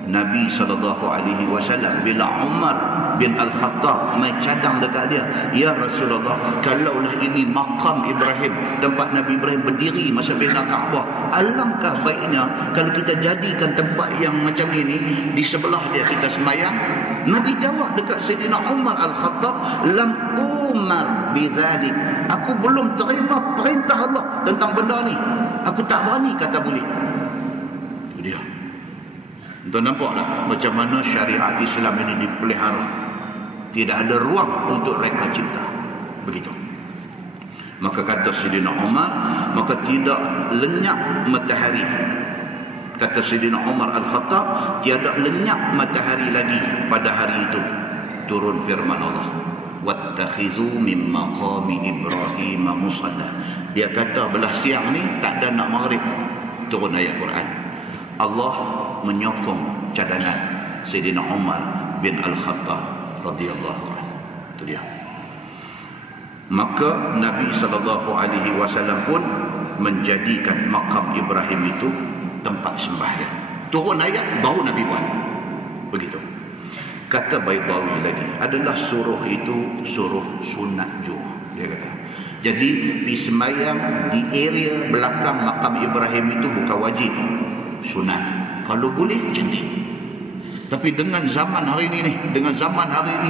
Nabi SAW bila Umar bin Al-Khattab mai cadang dekat dia, ya Rasulullah, kalaulah ini makam Ibrahim, tempat Nabi Ibrahim berdiri masa bina Kaabah, alangkah baiknya kalau kita jadikan tempat yang macam ini di sebelah dia kita sembahyang. Nabi jawab dekat Sayyidina Umar Al-Khattab, lam umar bidzalik, aku belum terima perintah Allah tentang benda ni, aku tak berani kata boleh. Itu dia. Tuan nampak tak macam mana syariat Islam ini dipelihara? Tidak ada ruang untuk reka cipta. Begitu. Maka kata Sayyidina Umar, maka tidak lenyap matahari. Kata Sayyidina Umar Al-Khattab, tiada lenyap matahari lagi pada hari itu. Turun firman Allah, wattakhizu min maqami Ibrahim musalla. Dia kata belah siang ni tak ada nak maghrib, turun ayat Quran. Allah menyokong cadangan Sayyidina Umar bin Al-Khattab radhiyallahu anhu. Itu dia. Maka Nabi SAW pun menjadikan makam Ibrahim itu tempat sembahyang. Turun ayat baru Nabi buat. Begitu. Kata Baydawi lagi, adalah suruh itu suruh sunat juga, dia kata. Jadi pergi sembahyang di area belakang makam Ibrahim itu bukan wajib, sunat. Kalau boleh cantik. Tapi dengan zaman hari ini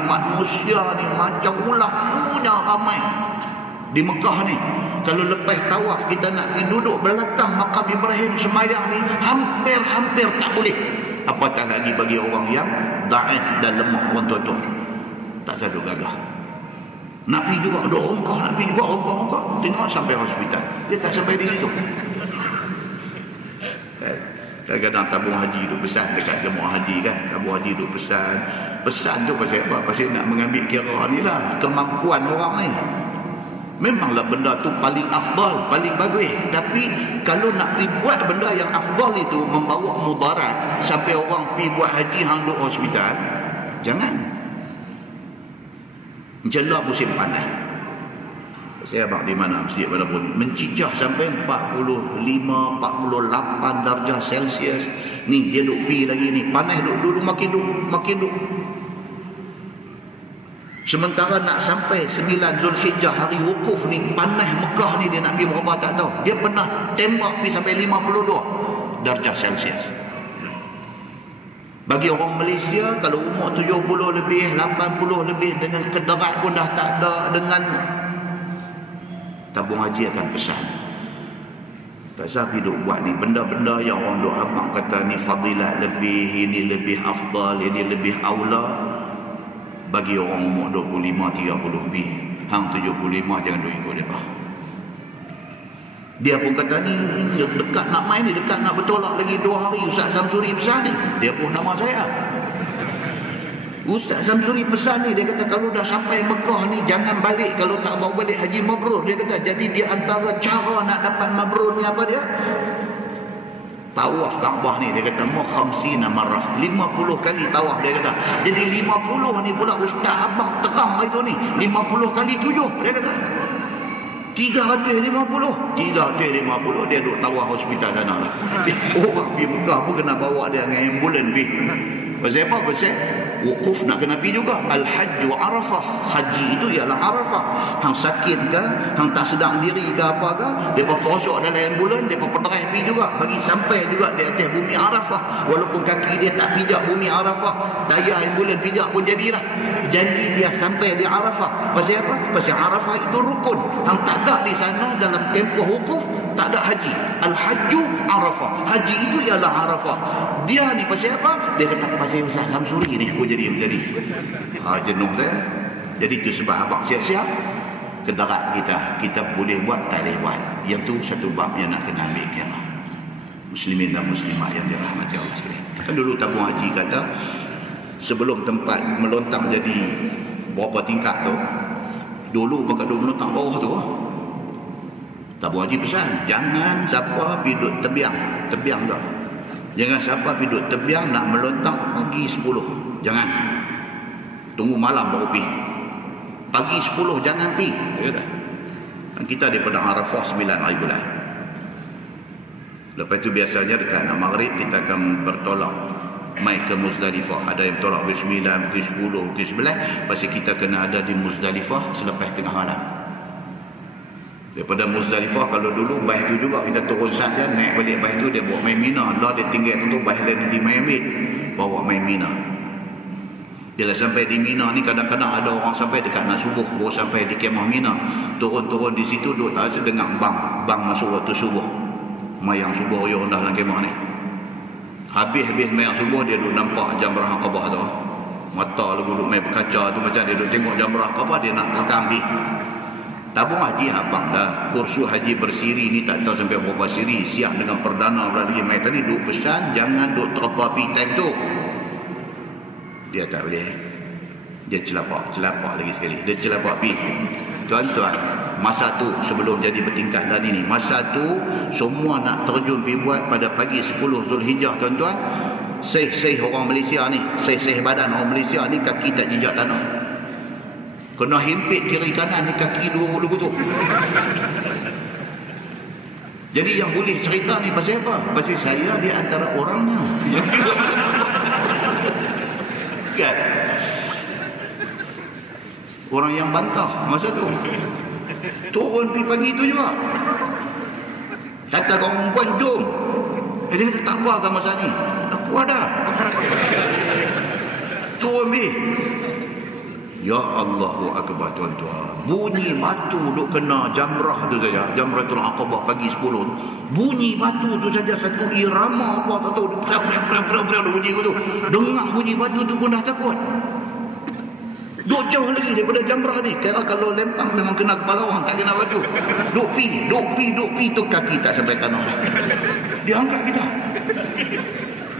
manusia ni macam ulah punya ramai di Mekah ni. Kalau lepas tawaf kita nak pergi duduk belakang makam Ibrahim sembahyang ni, hampir tak boleh. Apatah lagi bagi orang yang daif dan lemah, orang tua-tua. Tak sadu gagah. Nak pergi juga, ada ongkah, nak pergi juga, ongkah. Tengok sampai hospital. Dia tak sampai di situ. Kadang-kadang tabung haji duk pesan dekat jemaah haji kan. Tabung haji duk pesan. Pesan tu pasal apa? Pasal nak mengambil kira ni lah, kemampuan orang ni. Memanglah benda tu paling afdal, paling bagus. Tapi kalau nak pergi buat benda yang afdal itu membawa mudarat sampai orang pergi buat haji hang duk hospital, jangan. Jelah musim panas. Saya abang di mana Masjid Bandar Buni mencicah sampai 45, 48 darjah Celsius. Ni dia duk pergi lagi ni, panas duk makin duk. Sementara nak sampai 9 Zulhijjah, hari wukuf ni, panas Mekah ni, dia nak pergi berapa tak tahu. Dia pernah tembak pergi sampai 52 darjah Celsius. Bagi orang Malaysia, kalau umur 70 lebih, 80 lebih, dengan kederat pun dah tak ada, dengan tabung haji akan pesan, tak sahaja duk buat ni benda-benda yang orang duk abang kata ni fadilat lebih, ini lebih afdal, ini lebih aula. Bagi orang umur 25-30 lebih, hang 75 jangan duk ikut dia. Dia pun kata ni dekat nak main ni, dekat nak bertolak lagi 2 hari Ustaz Samsuri pesan ni. Dia pun nama saya Ustaz Samsuri pesan ni. Dia kata kalau dah sampai Mekah ni jangan balik kalau tak bawa balik haji mabrur. Dia kata jadi di antara cara nak dapat mabrur ni apa dia? Tawaf Kaabah ni, dia kata mau 50 marrah, 50 kali tawaf. Dia kata jadi 50 ni pula Ustaz abang terang itu ni 50 kali 7. Dia kata 350 dia duk tawaf hospital sana lah. Orang pergi Mekah pun kena bawa dia dengan ambulan pergi. Pasal apa? Pasal wukuf nak kena pergi juga. Al-Hajju Arafah, haji itu ialah Arafah. Hang sakit ke, hang tak sedang diri ke apa ke, depa posok dalam ambulan, depa peterah pergi juga bagi sampai juga di atas bumi Arafah. Walaupun kaki dia tak pijak bumi Arafah, tayar ambulan pijak pun jadilah. Janji dia sampai di Arafah. Pasal apa? Pasal Arafah itu rukun. Hang tak ada di sana dalam tempoh wukuf, tak ada haji. Al-Hajju Arafah, haji itu ialah Arafah. Dia ni pasal apa? Dia kata pasal Ustaz Samsuri ni aku jadi jenuh saya. Jadi itu sebab abang siap-siap kedarat kita boleh buat, tak boleh buat. Yang tu satu bab yang nak kena ambil kira. Muslimin dan muslimat yang dirahmati Allah sekalian. Kan dulu tabung haji kata sebelum tempat melontang jadi berapa tingkat tu, dulu pakai duduk melontang bawah tu, tabung haji pesan jangan siapa pergi duduk tebiang tu. Jangan siapa pergi duduk tebiang nak melontang pagi 10. Jangan. Tunggu malam baru pergi. Pagi 10 jangan pergi. Kita daripada Arafah 9 hari bulan. Lepas itu biasanya dekat nak maghrib kita akan bertolak mai ke Muzdalifah. Ada yang tolak pukul 9, pukul 10, pukul 11. Pasal kita kena ada di Muzdalifah selepas tengah malam. Daripada Muzdalifah, kalau dulu baih tu juga kita turun saja naik balik baih tu, dia bawa main Mina. Allah dia tinggal tu baih lain nanti main ambil, bawa main Mina. Bila sampai di Mina ni kadang-kadang ada orang sampai dekat nak subuh baru sampai di kemah Mina. Turun-turun di situ duduk tak rasa dengar bang masuk waktu subuh. Mayang subuh yo dah dalam kemah ni. Habis mayang subuh dia duduk nampak jamrah Aqabah tu. Mata lagu duduk main berkaca tu macam dia duduk tengok jamrah Aqabah, dia nak rekam pergi. Tabung haji abang dah kursus haji bersiri ni tak tahu sampai berapa siri, siap dengan perdana lagi mai tadi duk pesan jangan duk terpapi time tu. Dia tak boleh. Dia celapak lagi sekali. Dia celapak pi. Tuan-tuan, masa tu sebelum jadi bertingkat dan ini, masa tu semua nak terjun pergi buat pada pagi 10 Zulhijjah tuan-tuan. Seh orang Malaysia ni, seh badan orang Malaysia ni kaki tak jejak tanah. Kena himpit kiri kanan ni kaki dua tu. Jadi yang boleh cerita ni pasal apa? Pasal saya di antara orangnya. Kan? Orang yang bantah masa tu. Turun pergi pagi tu juga. Kata kaum perempuan jom. Dia kata tak apa kan masa ni. Aku ada. Turun pergi. Ya Allahu Akbar tuan-tuan. Bunyi batu duk kena jamrah tu saja. Jamratul Aqabah pagi 10 tu. Bunyi batu tu saja satu irama apa tak tahu. Pria bunyi tu. Dengar bunyi batu tu pun dah takut. Duk jauh lagi daripada jamrah ni. Kira kalau lempang memang kena kepala orang, tak kena batu. Duk pi tu kaki tak sampai tanah. Dia angkat kita.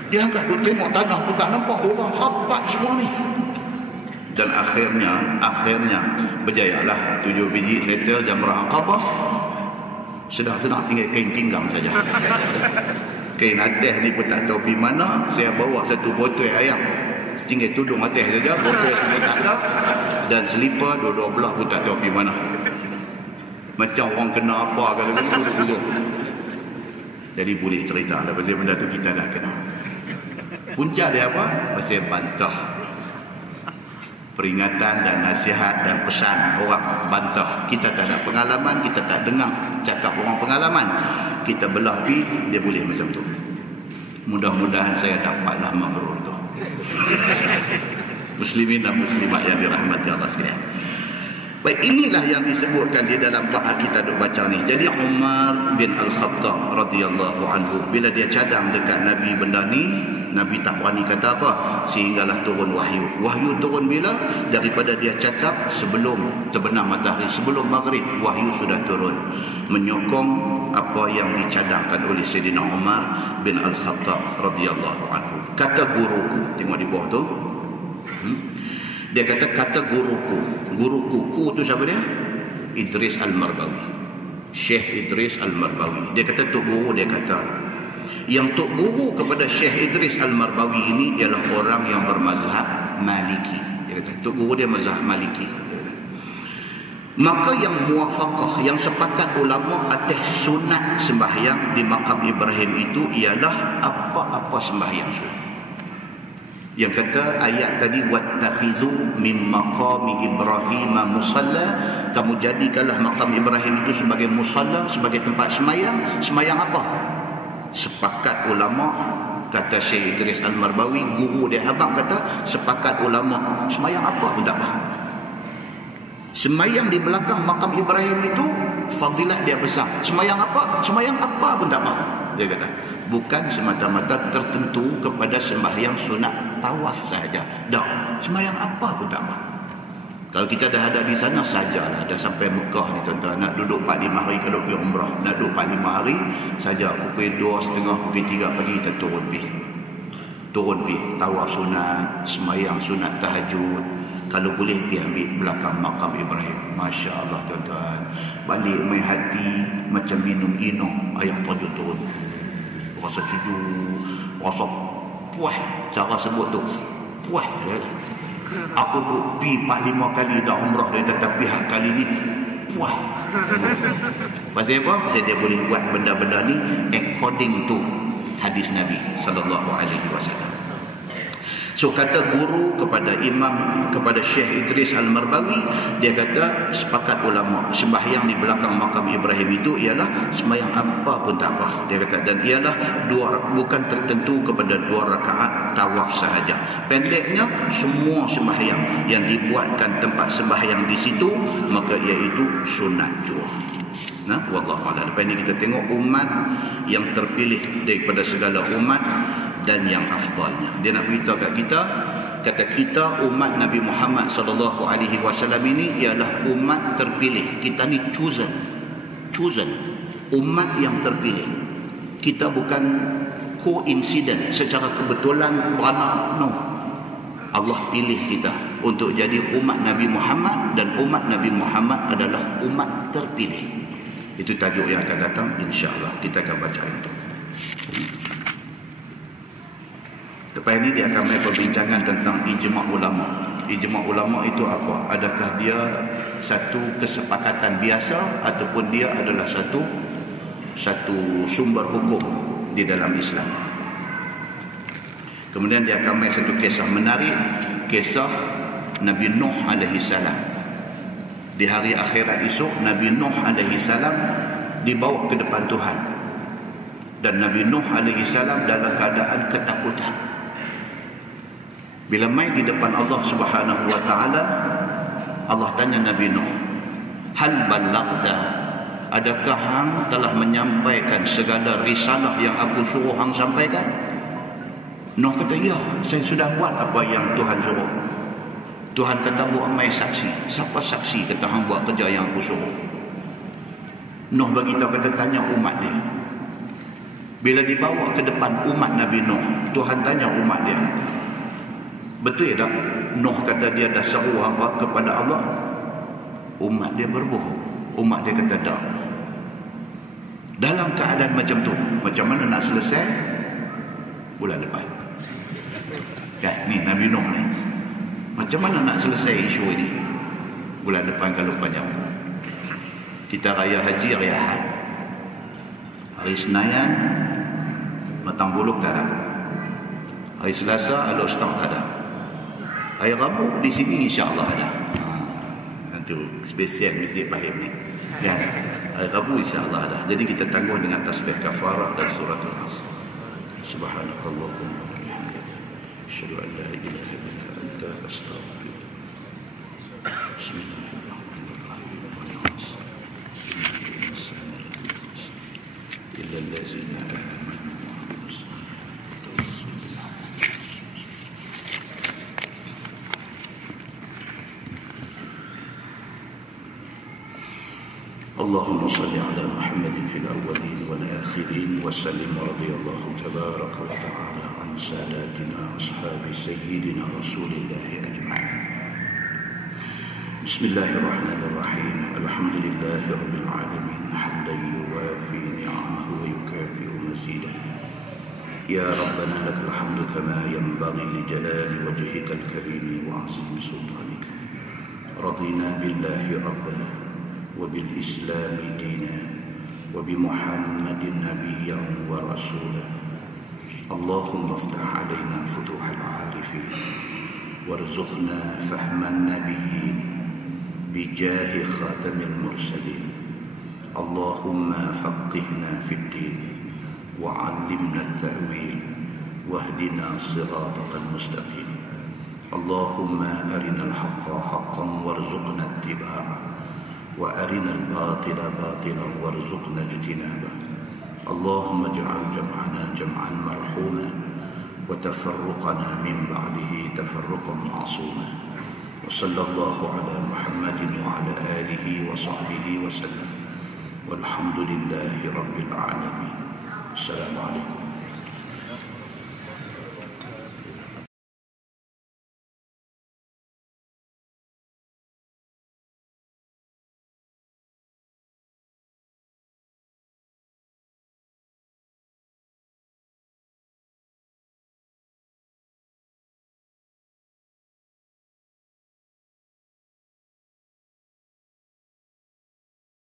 Dia angkat duk tengok tanah pun tak nampak, orang rapat semua ni. Dan akhirnya berjayalah 7 biji settle jamrah Aqabah. Sedang tinggal kain pinggang saja. Kain atas ni pun tak tahu pergi mana. Saya bawa satu botol ayam, tinggal tudung atas saja, botol tu tak ada. Dan selipar dua-dua belah pun tak tahu pergi mana. Macam orang kena apa kalau dulu. Jadi boleh cerita lah pasal benda tu kita dah kena. Punca dia apa? Pasal bantah. peringatan dan nasihat dan pesan orang bantah. Kita tak ada pengalaman, kita tak dengar cakap orang pengalaman, kita belah pi, dia boleh macam tu. Mudah-mudahan saya dapatlah mabrur tu. Muslimin dan muslimat yang dirahmati Allah sekalian. Baik, inilah yang disebutkan di dalam bab kita duk baca ni. Jadi Umar bin Al-Khattab radhiyallahu anhu, bila dia cadang dekat Nabi benda ni, Nabi tak berani kata apa, sehinggalah turun wahyu. Wahyu turun bila? Daripada dia cakap sebelum terbenam matahari, sebelum maghrib, wahyu sudah turun menyokong apa yang dicadangkan oleh Sayyidina Umar bin Al-Khattab radhiyallahu anhu. Kata guruku, tengok di bawah tu. Dia kata guruku ku tu siapa dia? Idris Al-Marbawi, Syekh Idris Al-Marbawi. Dia kata tok guru, dia kata yang tok guru kepada Syekh Idris Al-Marbawi ini ialah orang yang bermazhab Maliki. Dia kata tok guru dia mazhab Maliki. Maka yang muwafaqah, yang sepakat ulama atas sunat sembahyang di makam Ibrahim itu ialah apa-apa sembahyang sunat. Yang kata ayat tadi, wattakhidhu min maqami Ibrahim musalla, kamu jadikanlah makam Ibrahim itu sebagai musalla, sebagai tempat semayang. Semayang apa? Sepakat ulama, kata Syekh Idris Al-Marbawi, guru dia abang kata, sepakat ulama, semayang apa pun tak apa. Semayang di belakang makam Ibrahim itu fadilah dia besar. Semayang apa? Semayang apa pun tak apa. Dia kata bukan semata-mata tertentu kepada sembahyang sunat tawaf sahaja. Dah, sembahyang apa pun tak apa. Kalau kita dah ada di sana sajalah, dah sampai Mekah ni tuan-tuan, nak duduk 4-5 hari kalau pergi umrah, nak duduk 4-5 hari saja, pukul 2:30, pukul 3 pagi kita turun pergi tawaf sunat, sembahyang sunat tahajud. Kalau boleh pergi ambil belakang makam Ibrahim. Masya Allah tuan-tuan, balik main hati macam minum ayam tajud turun, rasa sejuk, rasa puas. Cara sebut tu puas. Aku tu pergi 4-5 kali dah umrah dia, tetapi kali ni puas. Pasal apa? Pasal dia boleh buat benda-benda ni according to hadis Nabi sallallahu alaihi wasallam. So kata guru kepada kepada Syekh Idris Al-Marbawi, dia kata sepakat ulama sembahyang di belakang makam Ibrahim itu ialah sembahyang apa pun tak apa. Dia kata, dan ialah bukan tertentu kepada 2 rakaat tawaf sahaja. Pendeknya, semua sembahyang yang dibuatkan tempat sembahyang di situ maka iaitu sunat jua. Nah, wallahu a'lam. Lepas ini kita tengok umat yang terpilih daripada segala umat dan yang afdalnya. Dia nak beritahu kat kita, kata kita umat Nabi Muhammad sallallahu alaihi wasallam ini ialah umat terpilih. Kita ni chosen, umat yang terpilih. Kita bukan coincident, secara kebetulan beranak, no. Allah pilih kita untuk jadi umat Nabi Muhammad, dan umat Nabi Muhammad adalah umat terpilih. Itu tajuk yang akan datang, insya-Allah kita akan baca itu. Lepas ini dia akan main perbincangan tentang ijma' ulama. Ijma' ulama itu apa? Adakah dia satu kesepakatan biasa ataupun dia adalah satu sumber hukum di dalam Islam? Kemudian dia akan main satu kisah menarik, kisah Nabi Nuh alaihi salam. Di hari akhirat esok, Nabi Nuh alaihi salam dibawa ke depan Tuhan. Dan Nabi Nuh alaihi salam dalam keadaan ketakutan. Bila main di depan Allah Subhanahu wa taala, Allah tanya Nabi Nuh, "Hal ballagta? Adakah hang telah menyampaikan segala risalah yang aku suruh hang sampaikan?" Nuh kata, "Ya, saya sudah buat apa yang Tuhan suruh." Tuhan kata, "Buat mai saksi." Siapa saksi kata hang buat kerja yang aku suruh? Nuh bagi tahu, kata tanya umat dia. Bila dibawa ke depan umat Nabi Nuh, Tuhan tanya umat dia, "Betul tak Nuh kata dia dah seru hamba kepada Allah?" Umat dia berbohong. Umat dia kata tak. Dalam keadaan macam tu, macam mana nak selesai? Bulan depan. Kan, ni Nabi Nuh ni. Macam mana nak selesai isu ini? Bulan depan kalau panjang. Kita raya haji, raya had. Hari Senayan, Matang Buluh tak ada. Hari Selasa, Alok Stang tak ada. Hari Rabu di sini insya-Allah ada. Itu spesial mesti faham ni. Ya. Hari Rabu insya-Allah ada. Jadi kita tangguh dengan tasbih kafarah dan surah Al-Asr. Subhanakallahumma wa bihamdika asyhadu an la ilaha illa anta astaghfiruka. Bismillahirrahmanirrahim. Illa allazina amanu. اللهم صل على محمد في الأولين والآخرين وسلم رضي الله تبارك وتعالى عن ساداتنا أصحاب سيدنا رسول الله أجمعين. بسم الله الرحمن الرحيم. الحمد لله رب العالمين حمدا يوافي نعمه ويكافئ مزيدا. يا ربنا لك الحمد كما ينبغي لجلال وجهك الكريم وعظيم سلطانك. رضينا بالله ربا وبالإسلام دينا وبمحمد نبيا ورسولا. اللهم افتح علينا فتوح العارفين وارزقنا فهم النبيين بجاه خاتم المرسلين. اللهم فقهنا في الدين وعلمنا التأويل واهدنا صراطك المستقيم. اللهم أرنا الحق حقا وارزقنا اتباعه وأرنا الباطل باطلا وارزقنا اجتنابه. اللهم اجعل جمعنا جمعا مرحوما وتفرقنا من بعده تفرقا معصوما. وصلى الله على محمد وعلى آله وصحبه وسلم والحمد لله رب العالمين. السلام عليكم.